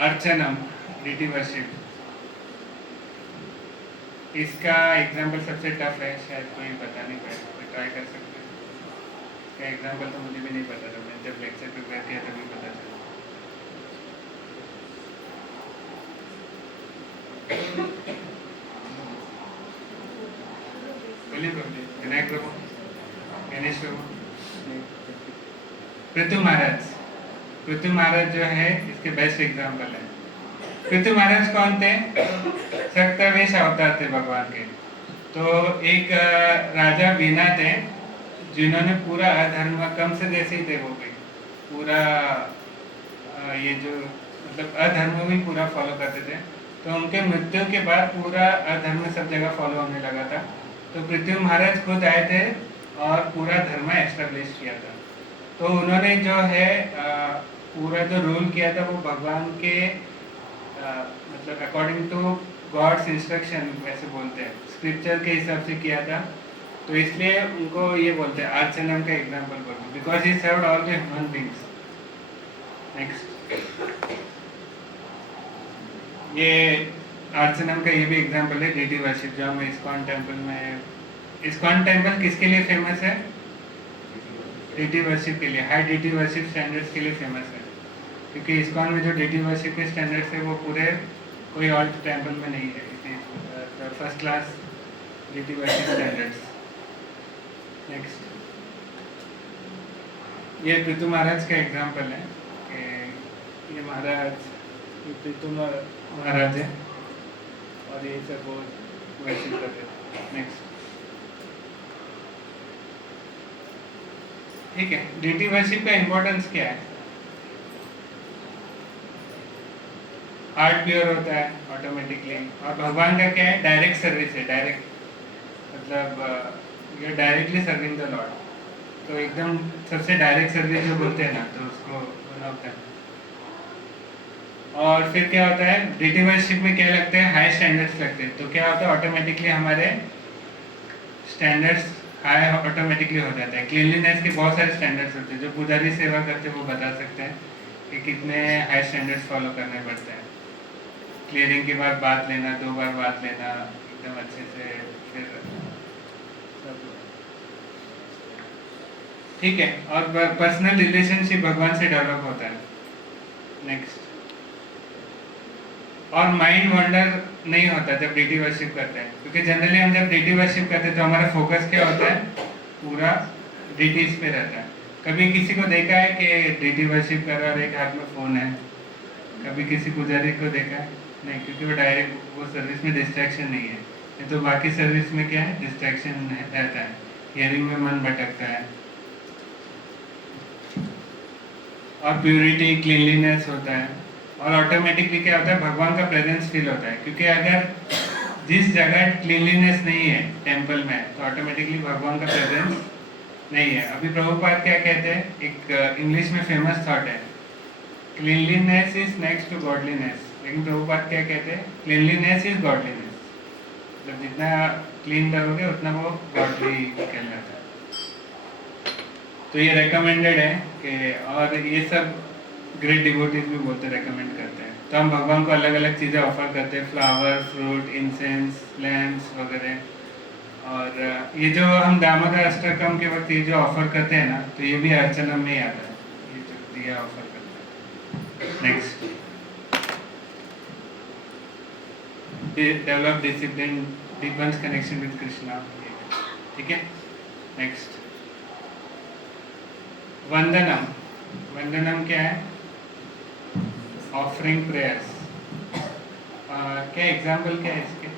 archanam, deity worship. इसका एग्जाम्पल सबसे टफ है, शायद कोई बता नहीं पाएगा, कोई ट्राई कर सकते हैं। इसका एग्जाम्पल तो मुझे भी नहीं पता था, मैं जब लेक्चर प्रिपेयर किया तभी पता चला। विनायक प्रभु, गणेश प्रभु, पृथु महाराज। पृथु महाराज जो है इसके बेस्ट एग्जाम्पल है। पृथु महाराज कौन थे? सक्तवेश अवतार थे भगवान के। तो एक राजा वीना थे जिन्होंने पूरा अधर्म, कम से देसी थे वो भी, पूरा ये जो मतलब अधर्म भी पूरा फॉलो करते थे। तो उनके मृत्यु के बाद पूरा अधर्म सब जगह फॉलो होने लगा था। तो पृथ्वी महाराज खुद आए थे और पूरा धर्म एस्टेब्लिश किया था। तो उन्होंने जो है पूरा जो रूल किया था वो भगवान के मतलब अकॉर्डिंग टू गॉड्स इंस्ट्रक्शन, वैसे बोलते हैं, स्क्रिप्चर के हिसाब से किया था। तो इसलिए उनको ये बोलते हैं अर्चनम का एग्जाम्पल बोलते हैं, because he served all the human beings. Next, ये अर्चनम का ये भी एग्जाम्पल है, डेटी वर्शिप, जो हम इस्कॉन टेम्पल में। इस्कॉन टेम्पल किसके लिए फेमस है? डेटी वर्शिप के लिए, हाई डेटी वर्शिप स्टैंडर्ड्स के लिए फेमस है। क्योंकि इस्कॉन में जो डेटी वर्शिप के स्टैंडर्ड्स है वो पूरे कोई और टेम्पल में नहीं है, first class deity worship standards. Next, ये पृथु महाराज का एग्जाम्पल है कि ये महाराज, ये पृथु महाराज है और ये सब वो वर्शिप करते हैं। नेक्स्ट, ठीक है, डेटी वर्शिप का इम्पोर्टेंस क्या है? हार्ट प्योर होता है ऑटोमेटिकली, और भगवान का क्या है? डायरेक्ट सर्विस है। डायरेक्ट मतलब you are directly serving the Lord. तो एकदम सबसे डायरेक्ट सर्विस जो बोलते हैं ना, तो उसको होना होता है। और फिर क्या होता है, रिलेटिवशिप में क्या लगते हैं, हाई स्टैंडर्ड्स लगते हैं। तो क्या होता है, ऑटोमेटिकली हमारे स्टैंडर्ड्स हाई ऑटोमेटिकली हो जाता है। क्लीनलीनेस के बहुत सारे स्टैंडर्ड्स होते हैं, जो पुजारी सेवा करते हैं वो बता सकते हैं कि कितने हाई स्टैंडर्ड्स फॉलो करने पड़ते हैं। क्लियरिंग के बाद बात लेना, 2 बार बात लेना एकदम अच्छे से, फिर सब ठीक है। और पर्सनल रिलेशनशिप भगवान से डेवलप होता है। नेक्स्ट, और माइंड वंडर नहीं होता जब डीटी वर्शिप करते हैं, क्योंकि जनरली हम जब डीटी वर्शिप करते हैं तो हमारा फोकस क्या होता है, पूरा डीटीज पे रहता है। कभी किसी को देखा है कि डीटी वर्शिप कर रहा है और एक हाथ में फ़ोन है? कभी किसी पुजारी को देखा है? नहीं, क्योंकि वो डायरेक्ट वो सर्विस में डिस्ट्रैक्शन नहीं है। नहीं तो बाकी सर्विस में क्या है, डिस्ट्रैक्शन रहता है, हियरिंग में मन भटकता है। और प्योरिटी, क्लीनलीनेस होता है, और ऑटोमेटिकली क्या होता है, भगवान का प्रेजेंस फील होता है। क्योंकि अगर जिस जगह क्लीनलीनेस नहीं है टेंपल में, तो ऑटोमेटिकली भगवान का प्रेजेंस नहीं है। अभी प्रभुपाद क्या कहते हैं, एक इंग्लिश में फेमस थॉट है, cleanliness is next to godliness. लेकिन प्रभुपाद क्या कहते हैं, क्लीनलीनेस इज गॉडलीनेस। मतलब जितना क्लीन रहोगे उतना वो गॉडली कहलाता है। तो ये रिकमेंडेड है कि, और ये सब ग्रेट डिवोटीज भी बोलते रेकमेंड करते हैं। तो हम भगवान को अलग अलग चीज़ें ऑफर करते हैं, फ्लावर, फ्रूट, इंसेंस, लैम्प्स वगैरह। और ये जो हम दामोदर अष्टकम के वक्त ये जो ऑफर करते हैं ना, तो ये भी अर्चनम में ही आता है, ये जो दिया ऑफर करते हैं। Next, develop discipline, deepens connection with Krishna. ठीक है। नेक्स्ट, वंदनम। वंदनम क्या है, ऑफरिंग प्रेयर्स। क्या एग्जाम्पल क्या है इसके?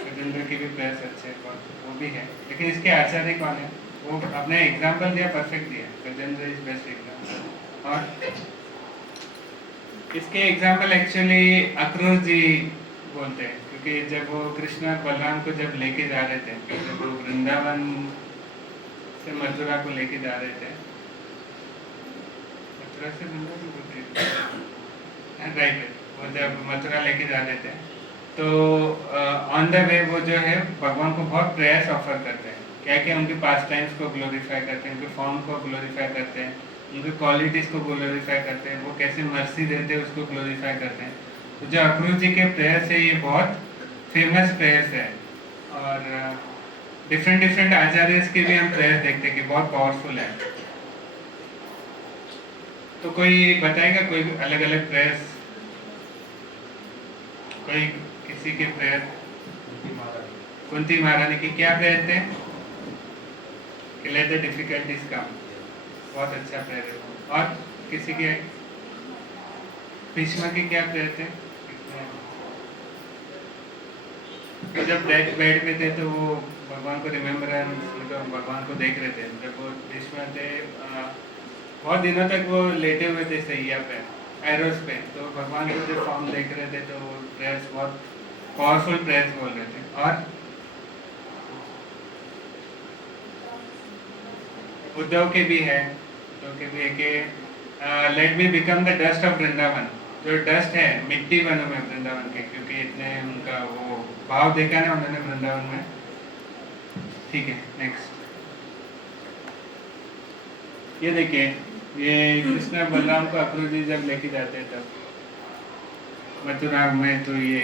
गजेंद्र की भी प्रेयर्स अच्छे हैं, वो भी है, लेकिन इसके आचार्य कौन है? वो अपने एग्जाम्पल दिया, परफेक्ट दिया, गजेंद्र इज बेस्ट एग्जाम्पल। और इसके एग्जाम्पल एक्चुअली अक्रूर जी बोलते हैं, क्योंकि जब वो कृष्ण और बलराम को जब लेके जा रहे थे, जब वो वृंदावन से मथुरा को लेके जा रहे थे, मथुरा से वृंदावन राइट, वो जब मथुरा लेके जा रहे थे, तो ऑन द वे वो जो है भगवान को बहुत प्रेयर्स ऑफर करते हैं। क्या क्या उनके पास टाइम्स को ग्लोरीफाई करते हैं, उनके फॉर्म को ग्लोरीफाई करते हैं, उनके क्वालिटीज़ को ग्लोरीफाई करते हैं, वो कैसे मर्सी देते हैं उसको ग्लोरीफाई करते हैं। तो जो अक्रूर जी के प्रेयर्स है, ये बहुत फेमस प्रेयर्स है। और डिफरेंट डिफरेंट आचार्यस के भी हम प्रेयर्स देखते हैं कि बहुत पावरफुल है। तो कोई बताएगा, कोई अलग अलग प्रेयर्स, कोई किसी के प्रेयर? कुंती महारानी की क्या प्रेयर थे? कि लेट द डिफिकल्टीज कम, बहुत अच्छा प्रेयर है। और किसी के? भीष्म के क्या प्रेयर थे? तो जब डेथ बेड पे थे तो वो भगवान को रिमेम्बरेंस, मतलब भगवान को देख रहे थे। जब वो भीष्म थे, बहुत दिनों तक वो लेटे हुए थे सैया पे, एरोस पे, तो भगवान को जब फॉर्म देख रहे थे तो प्रेयर्स बहुत पावरफुल प्रेयर्स बोल रहे थे। और उद्धव के भी है, उद्धव के भी है कि let me become the dust of Vrindavan. जो डस्ट है, मिट्टी बनो मैं वृंदावन के, क्योंकि इतने उनका वो भाव देखा ना उन्होंने वृंदावन में। ठीक है। नेक्स्ट, ये देखिए, ये कृष्ण बलराम को अक्रूर जी जब लेके जाते हैं तब मथुरा में, तो ये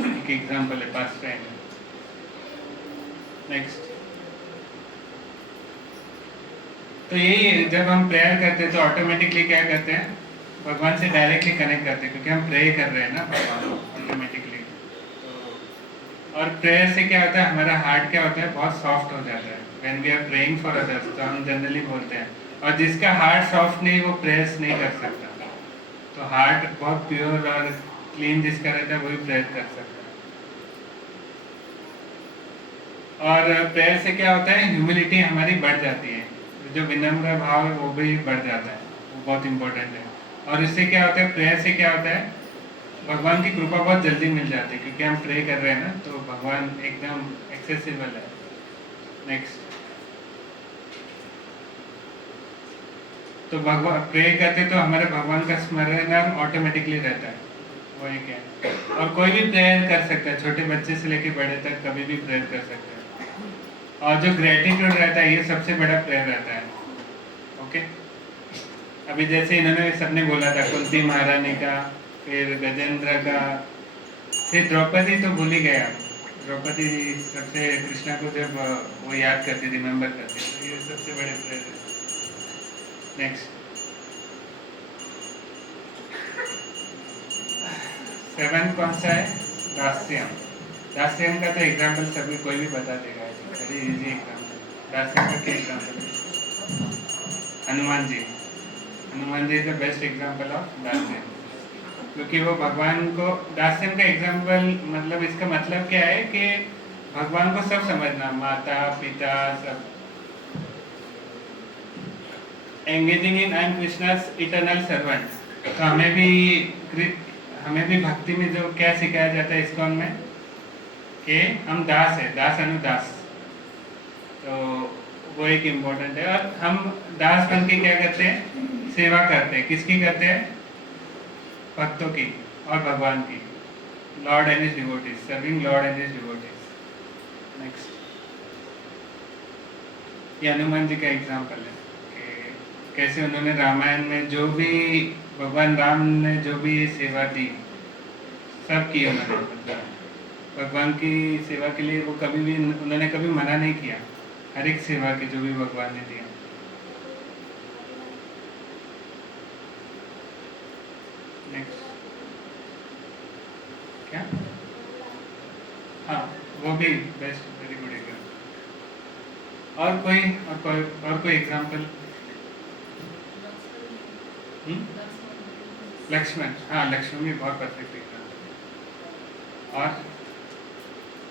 एक एग्जाम्पल है, पास टाइम। नेक्स्ट, तो यही जब हम प्रेयर करते हैं तो ऑटोमेटिकली क्या करते हैं, भगवान से डायरेक्टली कनेक्ट करते हैं, क्योंकि हम प्रे कर रहे हैं ना भगवान ऑटोमेटिकली। तो और प्रेयर से क्या होता है, हमारा हार्ट क्या होता है, बहुत सॉफ्ट हो जाता है। When we are praying for others, तो हम जनरली बोलते हैं, और जिसका हार्ट सॉफ्ट नहीं वो प्रेयर्स नहीं कर सकता। तो हार्ट बहुत प्योर और क्लीन जिसका रहता है वही प्रेयर कर सकता है। और प्रेयर से क्या होता है, ह्यूमिलिटी हमारी बढ़ जाती है, जो विनम्र भाव है वो भी बढ़ जाता है, वो बहुत इंपॉर्टेंट है। और इससे क्या होता है, प्रेयर से क्या होता है, भगवान की कृपा बहुत जल्दी मिल जाती है, क्योंकि हम प्रे कर रहे हैं ना, तो भगवान एकदम एक्सेसिबल है। नेक्स्ट, तो भगवान प्रे करते तो हमारे भगवान का स्मरण ऑटोमेटिकली रहता है, वो एक है। और कोई भी प्रेयर कर सकता है, छोटे बच्चे से लेके बड़े तक कभी भी प्रेयर कर सकते हैं। और जो ग्रेटिट्यूड रहता है ये सबसे बड़ा प्रेयर रहता है। ओके, अभी जैसे इन्होंने सबने बोला था कुंती महारानी का, फिर गजेंद्र का, फिर द्रौपदी तो भूल ही गया। द्रौपदी सबसे कृष्णा को जब वो याद करती थी, रिमेम्बर करती थी, तो ये सबसे बड़े प्रेयर है। नेक्स्ट, 7 कौन सा है? दास्यम। दास्यम का तो एग्जाम्पल सभी कोई भी बता देगा, वेरी इजी एग्जाम्पल। दास्यम का क्या एग्जाम्पल है? Hanuman ji. Hanuman ji is the best example of dasyam, क्योंकि वो भगवान को, दास्यम का एग्जाम्पल मतलब इसका मतलब क्या है कि भगवान को सब समझना, माता पिता सब, engaging in I am Krishna's eternal servant. तो हमें भी भक्ति में जो क्या सिखाया जाता है इस्कॉन में कि हम दास है, दास अनुदास, तो वो एक इम्पोर्टेंट है। और हम दास बन के क्या करते हैं? सेवा करते हैं। किसकी करते हैं? भक्तों की और भगवान की। Lord and his devotees, serving Lord and his devotees. Next, ये हनुमान जी का एग्जाम्पल है कि कैसे उन्होंने रामायण में जो भी भगवान राम ने जो भी सेवा दी सब की उन्होंने, मतलब भगवान की सेवा के लिए वो कभी भी उन्होंने कभी मना नहीं किया, हर एक सेवा की जो भी भगवान ने दिया। नेक्स्ट, क्या? हाँ, वो भी बेस्ट, वेरी गुड एग्जाम्पल। और कोई एग्जाम्पल? लक्ष्मण, हाँ लक्ष्मण भी बहुत परफेक्ट एग्जाम्पल। और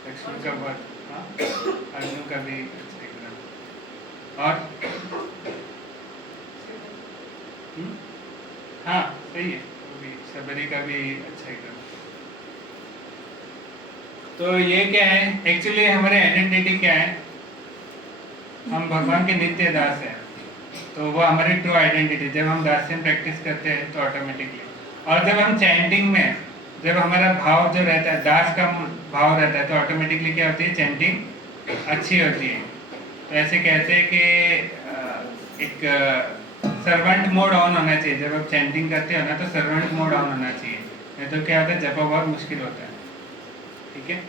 लक्ष्मण का बहुत, हाँ अर्जुन का भी अच्छा एग्जाम्पल। और हाँ सही है, वो भी सबरी का भी अच्छा एग्जाम्पल। तो ये क्या है एक्चुअली, हमारे आइडेंटिटी क्या है? हम भगवान के नित्य दास हैं, तो वो हमारी ट्रू आइडेंटिटी। जब हम दास्यम प्रैक्टिस करते हैं तो ऑटोमेटिकली, और जब हम चैंटिंग में, जब हमारा भाव जो रहता है, दास का भाव रहता है, तो ऑटोमेटिकली क्या होती है? चैंटिंग अच्छी होती है। तो ऐसे कहते हैं कि एक सर्वेंट मोड ऑन होना चाहिए। जब आप चैंटिंग करते हो ना तो सर्वेंट मोड ऑन होना चाहिए, नहीं तो क्या होता है? जपा बहुत मुश्किल होता है। ठीक है,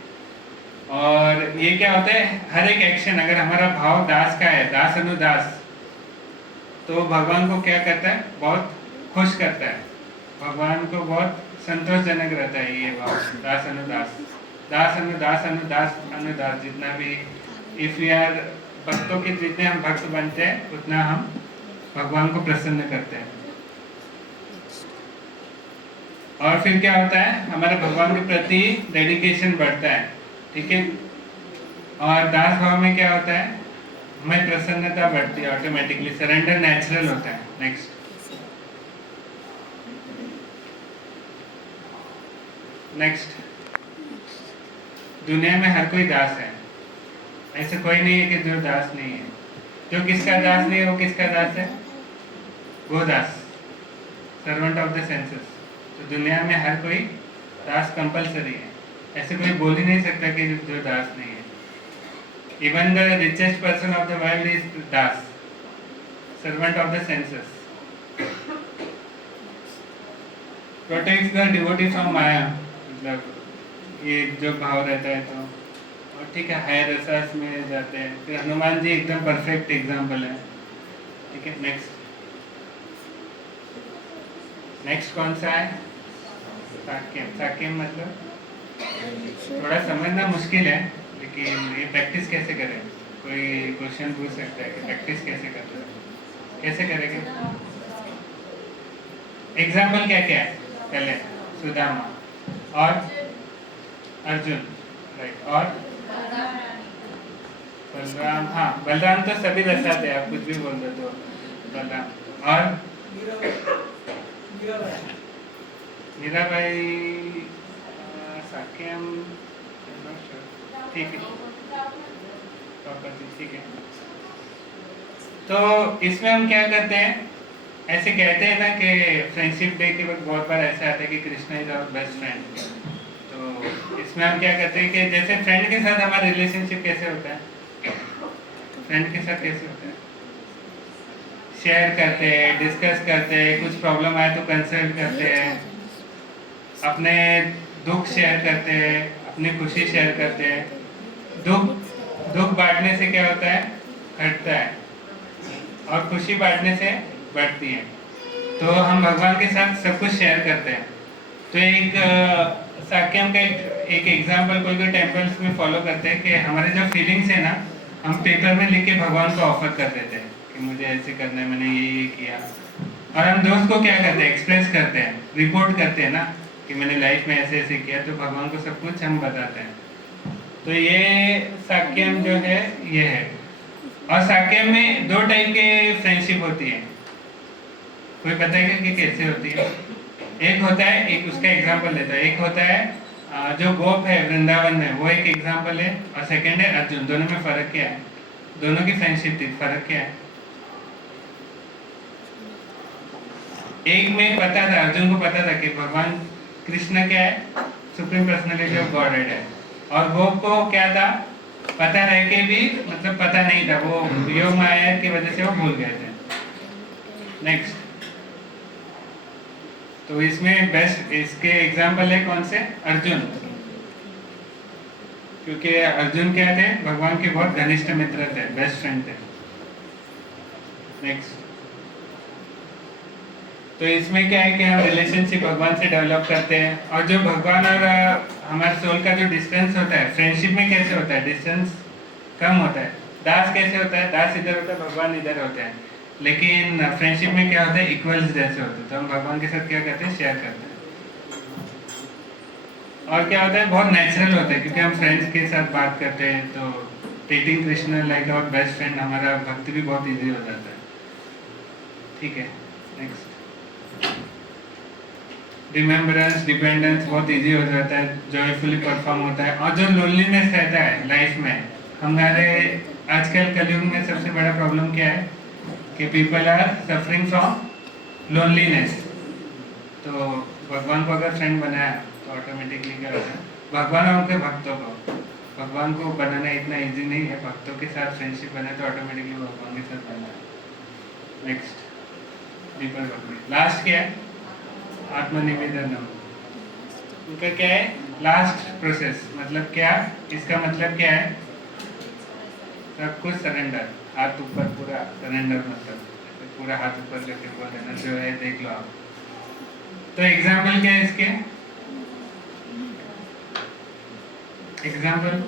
और ये क्या होता है? हर एक एक्शन अगर हमारा भाव दास का है, दास अनुदास, तो भगवान को क्या करता है? बहुत खुश करता है, भगवान को बहुत संतोषजनक रहता है ये भाव, दास अनुदास। दास अनुदास अनुदास अनुदास, जितना भी इफ वी आर भक्तों के, जितने हम भक्त बनते हैं उतना हम भगवान को प्रसन्न करते हैं। और फिर क्या होता है? हमारे भगवान के प्रति डेडिकेशन बढ़ता है। ठीक है, और दास भाव में क्या होता है? हमें प्रसन्नता बढ़ती है ऑटोमेटिकली, सरेंडर नेचुरल होता है। नेक्स्ट, दुनिया में हर कोई दास है, ऐसे कोई नहीं है कि जो दास नहीं है। जो किसका दास नहीं है वो किसका दास है? गोदास, सर्वेंट ऑफ द सेंसेस। तो दुनिया में हर कोई दास कंपलसरी है, ऐसे कोई बोल ही नहीं सकता कि जो दास नहीं है। Even the richest person of the world is das, servant of the senses. Protects the devotee from maya, मतलब ये जो भाव रहता है। तो और ठीक है, हायर रसास में जाते हैं। फिर हनुमान जी एकदम परफेक्ट एग्जाम्पल है। ठीक है, नेक्स्ट कौन सा है? साक्यम। साक्यम मतलब थोड़ा समझना मुश्किल है, लेकिन ये प्रैक्टिस कैसे करें? कोई क्वेश्चन पूछ सकता है कि प्रैक्टिस कैसे करते हैं, कैसे करेंगे? एग्जाम्पल क्या क्या है? पहले सुदामा और अर्जुन, राइट, और बलराम। हाँ, बलराम तो सभी दर्शाते हैं, आप कुछ भी बोल दो तो बलराम। और मीराबाई, साक्यम, ठीक है। प्रॉपर्टी, ठीक है। तो इसमें हम क्या करते हैं, ऐसे कहते हैं ना कि फ्रेंडशिप डे के वक्त बहुत बार ऐसा आता है कि Krishna is our best friend. तो इसमें हम क्या करते हैं कि जैसे फ्रेंड के साथ हमारा रिलेशनशिप कैसे होता है, फ्रेंड के साथ कैसे होता है, शेयर करते हैं, डिस्कस करते हैं, कुछ प्रॉब्लम आए तो कंसल्ट करते हैं, अपने दुख शेयर करते हैं, अपनी खुशी शेयर करते हैं। दुख बांटने से क्या होता है, घटता है, और खुशी बांटने से बढ़ती है। तो हम भगवान के साथ सब कुछ शेयर करते हैं। तो एक साक्यम का एक एग्जाम्पल कोई कोई टेम्पल्स में फॉलो करते हैं कि हमारे जो फीलिंग्स है ना, हम पेपर में लिख के भगवान को ऑफर कर देते हैं कि मुझे ऐसे करना है, मैंने ये किया। और हम दोस्त को क्या करते हैं, एक्सप्रेस करते हैं, रिपोर्ट करते हैं ना कि मैंने लाइफ में ऐसे ऐसे किया। तो भगवान को सब कुछ हम बताते हैं। तो ये साक्यम जो है ये है। और साक्यम में दो टाइप के फ्रेंडशिप होती है। कोई बताएगा कि कैसे होती है? एक होता है, एक उसका एग्जांपल लेता है, एक होता है जो गोप है वृंदावन में, वो एक एग्जांपल है। और सेकंड है अर्जुन। दोनों में फर्क क्या है? दोनों की फ्रेंडशिप थी, फर्क क्या है? एक में पता था, अर्जुन को पता था कि भगवान कृष्ण क्या है, सुप्रीम पर्सनालिटी ऑफ गॉडहेड है। और गोप को क्या था, पता रह के भी मतलब पता नहीं था, वो योग माया की वजह से वो भूल गए थे। नेक्स्ट, तो इसमें बेस्ट इसके एग्जाम्पल है कौन से? अर्जुन। क्योंकि अर्जुन क्या थे, भगवान के बहुत घनिष्ठ मित्र थे, बेस्ट फ्रेंड थे। नेक्स्ट, तो इसमें क्या है कि हम रिलेशनशिप भगवान से डेवलप करते हैं। और जो भगवान और हमारे सोल का जो डिस्टेंस होता है, फ्रेंडशिप में कैसे होता है, डिस्टेंस कम होता है। दास कैसे होता है, दास इधर होता है, भगवान इधर होते हैं। लेकिन फ्रेंडशिप में क्या होता है, इक्वल्स जैसे होते हैं। तो हम भगवान के साथ क्या करते हैं, शेयर करते हैं। और क्या होता है, बहुत नेचुरल होता है, क्योंकि हम फ्रेंड्स के साथ बात करते हैं। तो treating Krishna like our best friend, हमारा भक्ति भी बहुत ईजी हो जाता है। ठीक है, नेक्स्ट, रिमेम्बरेंस, डिपेंडेंस बहुत इजी हो जाता है, जॉयफुली परफॉर्म होता है। और जो लोनलीनेस रहता है लाइफ में, हमारे आजकल कलयुग में सबसे बड़ा प्रॉब्लम क्या है कि people are suffering from loneliness. तो भगवान को अगर फ्रेंड बनाया तो ऑटोमेटिकली क्या होता है, भगवान और उनके भक्तों को, भगवान को बनाना इतना इजी नहीं है, भक्तों के साथ फ्रेंडशिप बनाए तो ऑटोमेटिकली भगवान के साथ बना है। नेक्स्ट, दीपक भक्ति। लास्ट क्या है, आत्मनिवेदनम। उनका क्या है, लास्ट प्रोसेस। मतलब क्या, इसका मतलब क्या है, सब कुछ सरेंडर, हाथ ऊपर, पूरा सरेंडर, मतलब पूरा हाथ ऊपर करके बोल देना जो है देख लो आप। तो एग्जाम्पल क्या है इसके, एग्जाम्पल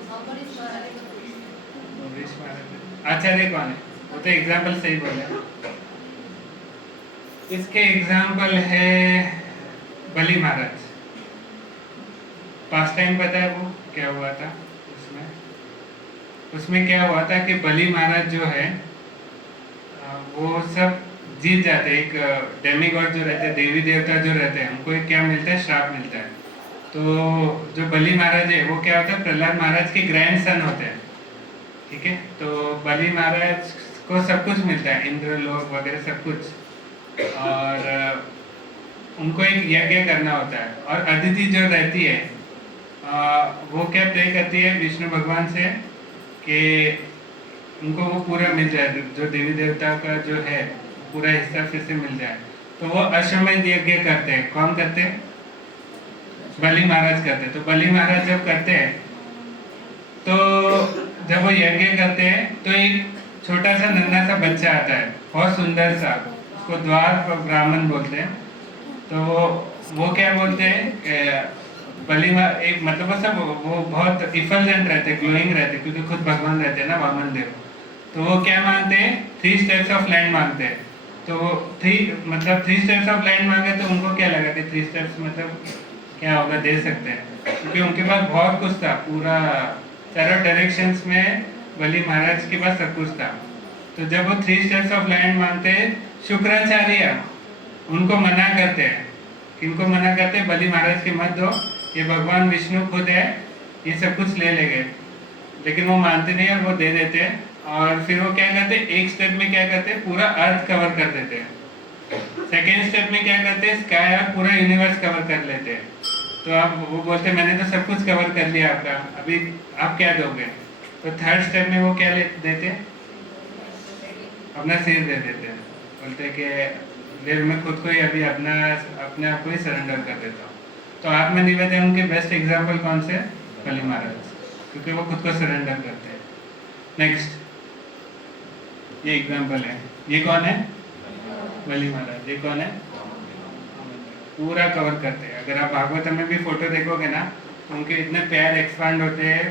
आचार्य कौन है, वो तो एग्जाम्पल सही बोले। इसके एग्जाम्पल है बलि महाराज। पास्ट टाइम पता है वो क्या हुआ था उसमें क्या हुआ था कि बलि महाराज जो है वो सब जीत जाते। एक डेमीगॉड जो रहते हैं, देवी देवता जो रहते हैं, उनको एक क्या मिलता है, श्राप मिलता है। तो जो बलि महाराज है वो क्या होता है, प्रहलाद महाराज के ग्रैंड सन होते हैं। ठीक है, तो बलि महाराज को सब कुछ मिलता है, इंद्र लोक वगैरह सब कुछ। और उनको एक यज्ञ करना होता है। और अदिति जो रहती है वो क्या प्रे करती है विष्णु भगवान से कि उनको वो पूरा मिल जाए, जो देवी देवता का जो है पूरा हिस्सा फिर से मिल जाए। तो वो अश्वमेध यज्ञ करते हैं। कौन करते हैं, बलि महाराज करते हैं। तो बलि महाराज जब करते हैं, तो जब वो यज्ञ करते हैं तो एक छोटा सा नन्हा सा बच्चा आता है, बहुत सुंदर सा, उसको द्वार ब्राह्मण बोलते हैं। तो वो क्या बोलते हैं, बलि एक मतलब वो बहुत इफल्जेंट रहते, ग्लोइंग रहते, क्योंकि खुद भगवान रहते हैं ना, वामन देव। तो वो क्या मांगते हैं, 3 स्टेप्स ऑफ लैंड मांगते हैं। तो 3 स्टेप्स ऑफ लैंड मांगे तो उनको क्या लगा कि 3 स्टेप्स मतलब क्या होगा, दे सकते हैं, क्योंकि उनके पास बहुत कुछ था, पूरा चारों डायरेक्शंस में बलि महाराज के पास सब कुछ था। तो जब वो 3 स्टेप्स ऑफ लैंड मांगते हैं, शुक्राचार्य उनको मना करते हैं। किनको मना करते हैं, बलि महाराज के मत दो, ये भगवान विष्णु खुद है, ये सब कुछ ले लेंगे। लेकिन वो मानते नहीं और वो दे देते हैं। और फिर वो क्या करते हैं, एक स्टेप में क्या करते हैं, पूरा अर्थ कवर कर देते हैं। सेकेंड स्टेप में क्या करते हैं, स्काई और पूरा यूनिवर्स कवर कर लेते हैं। तो आप वो बोलते हैं मैंने तो सब कुछ कवर कर लिया आपका, अभी आप क्या दोगे। तो थर्ड स्टेप में वो क्या देते हैं, अपना सिर दे देते हैं। बोलते हैं कि फिर मैं खुद को ही अभी अपने आप को ही सरेंडर कर देता हूँ। तो आत्मनिवेदन के बेस्ट एग्जाम्पल कौन से, बलि महाराज, क्योंकि वो खुद को सरेंडर करते हैं। नेक्स्ट, ये एग्जाम्पल है, ये कौन है, बलि महाराज। ये कौन है, पूरा कवर करते हैं। अगर आप भागवत में भी फोटो देखोगे ना, उनके इतने पैर एक्सपांड होते हैं।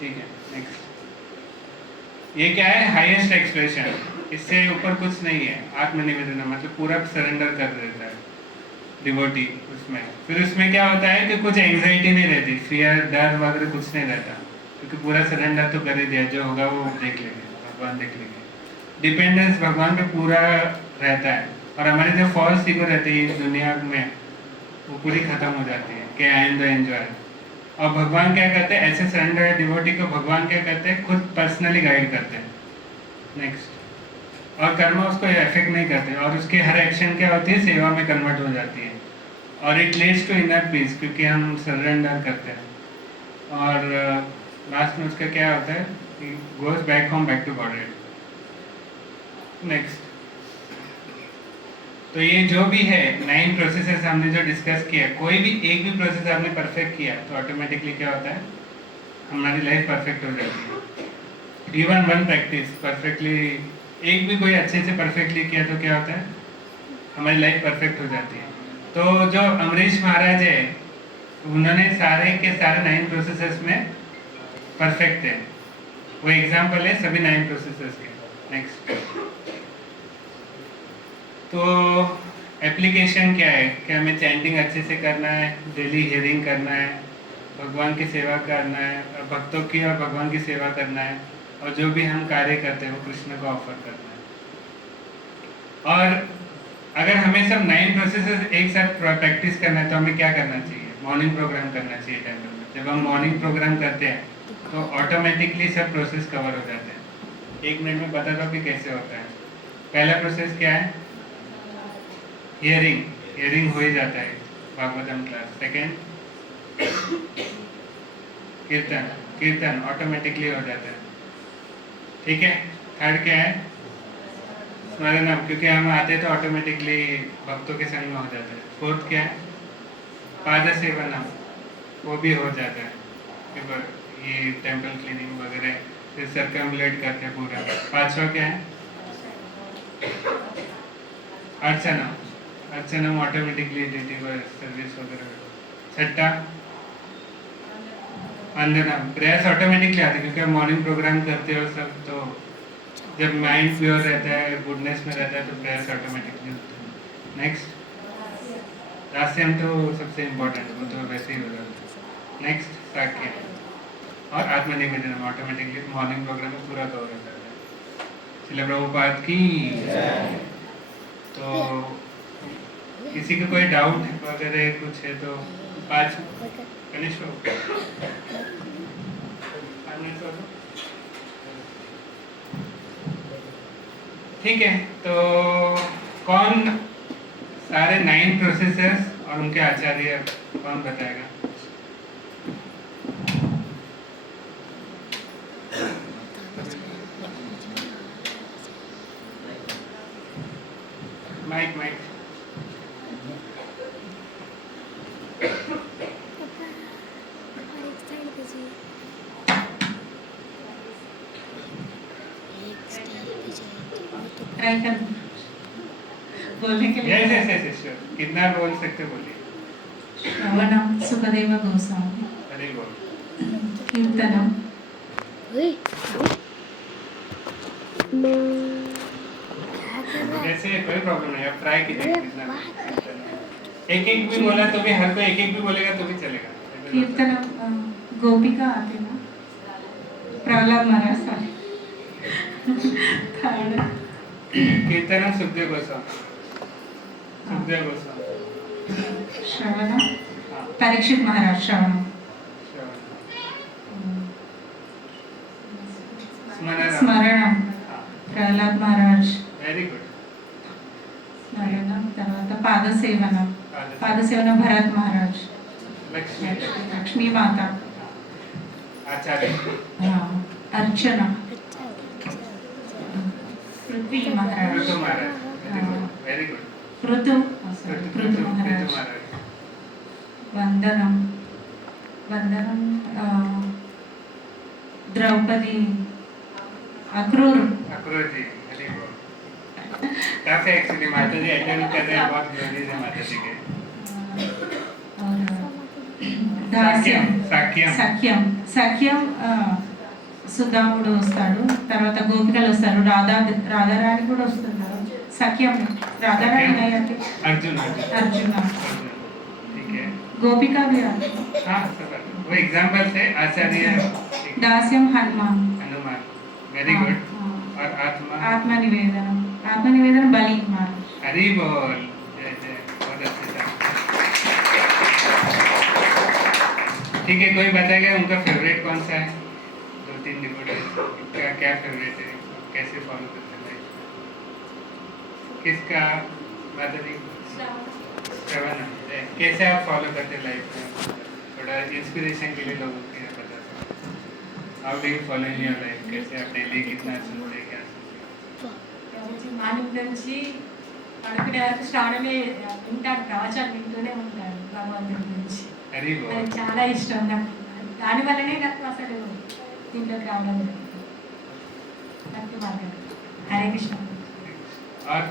ठीक है, नेक्स्ट, ये क्या है, हाईएस्ट एक्सप्रेशन, इससे ऊपर कुछ नहीं है। आत्मनिवेदन मतलब पूरा सरेंडर कर देता है डिवोटी उसमें। फिर उसमें क्या होता है कि कुछ एंजाइटी नहीं रहती, फियर, डर वगैरह कुछ नहीं रहता, क्योंकि पूरा सरेंडर तो कर ही दिया, जो होगा वो देख लेंगे, भगवान देख लेंगे। डिपेंडेंस भगवान पे पूरा रहता है। और हमारे जो फॉल्स ईगो रहती है इस दुनिया में, वो पूरी खत्म हो जाती है कि आई एम द एंजॉय। और भगवान क्या करते हैं, ऐसे सरेंडर डिवोटी को भगवान क्या करते हैं, खुद पर्सनली गाइड करते हैं। नेक्स्ट, और कर्म उसको इफेक्ट नहीं करते, और उसकी हर एक्शन क्या होती है, सेवा में कन्वर्ट हो जाती है। और it leads to inner peace, क्योंकि हम सरेंडर करते हैं। और लास्ट में उसका क्या होता है, goes back home, back to God. Next, तो ये जो भी है 9 प्रोसेसेस हमने जो डिस्कस किया, कोई भी एक भी प्रोसेस आपने परफेक्ट किया तो ऑटोमेटिकली क्या होता है, हमारी लाइफ परफेक्ट हो जाती है। इवन वन प्रैक्टिस परफेक्टली, एक भी कोई अच्छे से परफेक्टली किया तो क्या होता है, हमारी लाइफ परफेक्ट हो जाती है। तो जो अमरीश महाराज है, उन्होंने सारे के सारे 9 प्रोसेसेस में परफेक्ट है। वो एग्जाम्पल है सभी 9 प्रोसेसेस के। नेक्स्ट, तो एप्लीकेशन क्या है, कि हमें चैंटिंग अच्छे से करना है, डेली हियरिंग करना है, भगवान की सेवा करना है, भक्तों की और भगवान की सेवा करना है, और जो भी हम कार्य करते हैं वो कृष्ण को ऑफर करना है। और अगर हमें सब 9 प्रोसेसेस एक साथ प्रैक्टिस करना है तो हमें क्या करना चाहिए, मॉर्निंग प्रोग्राम करना चाहिए टेम्पल में। जब हम मॉर्निंग प्रोग्राम करते हैं तो ऑटोमेटिकली सब प्रोसेस कवर हो जाते हैं। 1 मिनट में बता दो कि कैसे होता है। पहला प्रोसेस क्या है, हियरिंग हो ही जाता है भागवतम क्लास। सेकेंड, कीर्तन ऑटोमेटिकली हो जाता है। ठीक है। थर्ड क्या है, स्मरणम, क्योंकि हम आते तो ऑटोमेटिकली भक्तों के संग में हो जाता है। फोर्थ क्या है, पाद सेवनम, वो भी हो जाता है, ये टेम्पल क्लीनिंग वगैरह, फिर सर्कम्युलेट करते हैं पूरा। पांचवा क्या है, अर्चना ऑटोमेटिकली देती है सर्विस वगैरह। छठा, वंदनम, प्रयास ऑटोमेटिकली आते क्योंकि आप मॉर्निंग प्रोग्राम करते हो सब, तो जब माइंड प्योर रहता है, गुडनेस में रहता है, तो प्रयास ऑटोमेटिकली होता है। नेक्स्ट, दास्यम तो सबसे इम्पोर्टेंट, वो तो वैसे ही हो जाता है। नेक्स्ट, साक्य और आत्मनिवेदन ऑटोमेटिकली मॉर्निंग प्रोग्राम में पूरा कवर हो जाता है। श्रील प्रभुपाद की। तो किसी को कोई डाउट वगैरह कुछ है तो 5 गणेश ठीक है। तो कौन सारे 9 प्रोसेसर्स और उनके आचार्य कौन बताएगा? माइक ट्राई कर बोलने के लिए। यस कितना बोल सकते बोलिए। श्रवणम सुखदेव गोस्वामी, अरे बोल। कीर्तनम, जैसे कोई प्रॉब्लम नहीं, आप ट्राई कीजिए कितना। एक भी बोला तो भी, हर कोई एक भी बोलेगा तो भी चलेगा। कीर्तनम गोपिका आते ना, प्रहलाद महाराज था। कीर्तनम सुखदेव गोस्वामी, श्रवणम परीक्षित महाराज, श्रवणम। స్మరణం ప్రహ్లాద్ మహారాజ్ వెరీ గుడ్. స్మరణం, తర్వాత పాదసేవనం. పాదసేవనం భరత్ మహారాజ్. లక్ష్మి లక్ష్మీ మాత. ఆచార్య అర్చన పృథ్వీ మహారాజ్. ఋతు మహారాజ్. Very good. పృథు పృథు మహారాజ్. వందనం వందనం द्रौपदी अक्रूर. Akrur ji very good. काफी एक्चुअली माता जी अटेंड कर रहे हैं, बहुत ग्लोरीज है माता जी के. और దాస్యం సాఖ్యం సఖ్యం సఖ్యం సుధాముడు వస్తాడు, తర్వాత గోపికలు వస్తారు, రాధారాణి కూడా వస్తున్నారు. సఖ్యం రాధారాణి అంటే अर्जुन. అర్జున. ठीक है. గోపిका भी आती है. हाँ सब वो एग्जाम्पल से आचार्य दास्यम हनुमान. Hanuman very good. और आत्मा आत्मनिवेदनम. आत्मनिवेदन बलि महाराज. हरि बोल. जय जय. बहुत अच्छे से. ठीक है, कोई बताएगा उनका फेवरेट कौन सा है? 2-3 डिवोटीज का क्या फेवरेट है, कैसे फॉलो करते हैं लाइफ? किसका? माता जी श्रवण. कैसे आप फॉलो करते हैं लाइफ में? थोड़ा इंस्पिरेशन के लिए लोगों को बता सकते. How do you follow in your life? कैसे आप डेली कितना सुनते हैं, क्या सुनते మార్నింగ్ నుంచి పడుకునే వరకు శ్రావణమే ఉంటాడు, ప్రవచనం వింటూనే ఉంటాడు భగవంతుడి గురించి. हैं? हरि बोल. అది చాలా ఇష్టం నాకు. దానివల్లనే నాకు అసలు దీంట్లోకి రావడం జరిగింది. భక్తి మార్గం. హరే కృష్ణ. और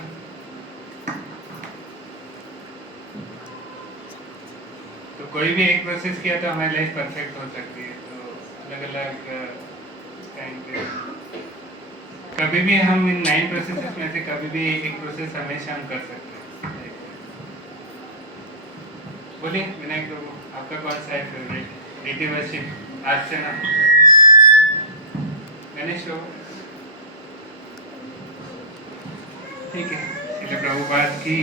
तो कोई भी एक प्रोसेस किया तो हमारी लाइफ परफेक्ट हो सकती है. तो अलग अलग टाइम पे कभी भी हम इन 9 प्रोसेसेस में से कभी भी एक प्रोसेस हमेशा हम कर सकते हैं. बोलिए विनायक प्रभु, आपका कौन सा है फेवरेट? नेटिव वर्शिप, अर्चना, गणेश प्रभु. ठीक है, इसलिए प्रभुपाद की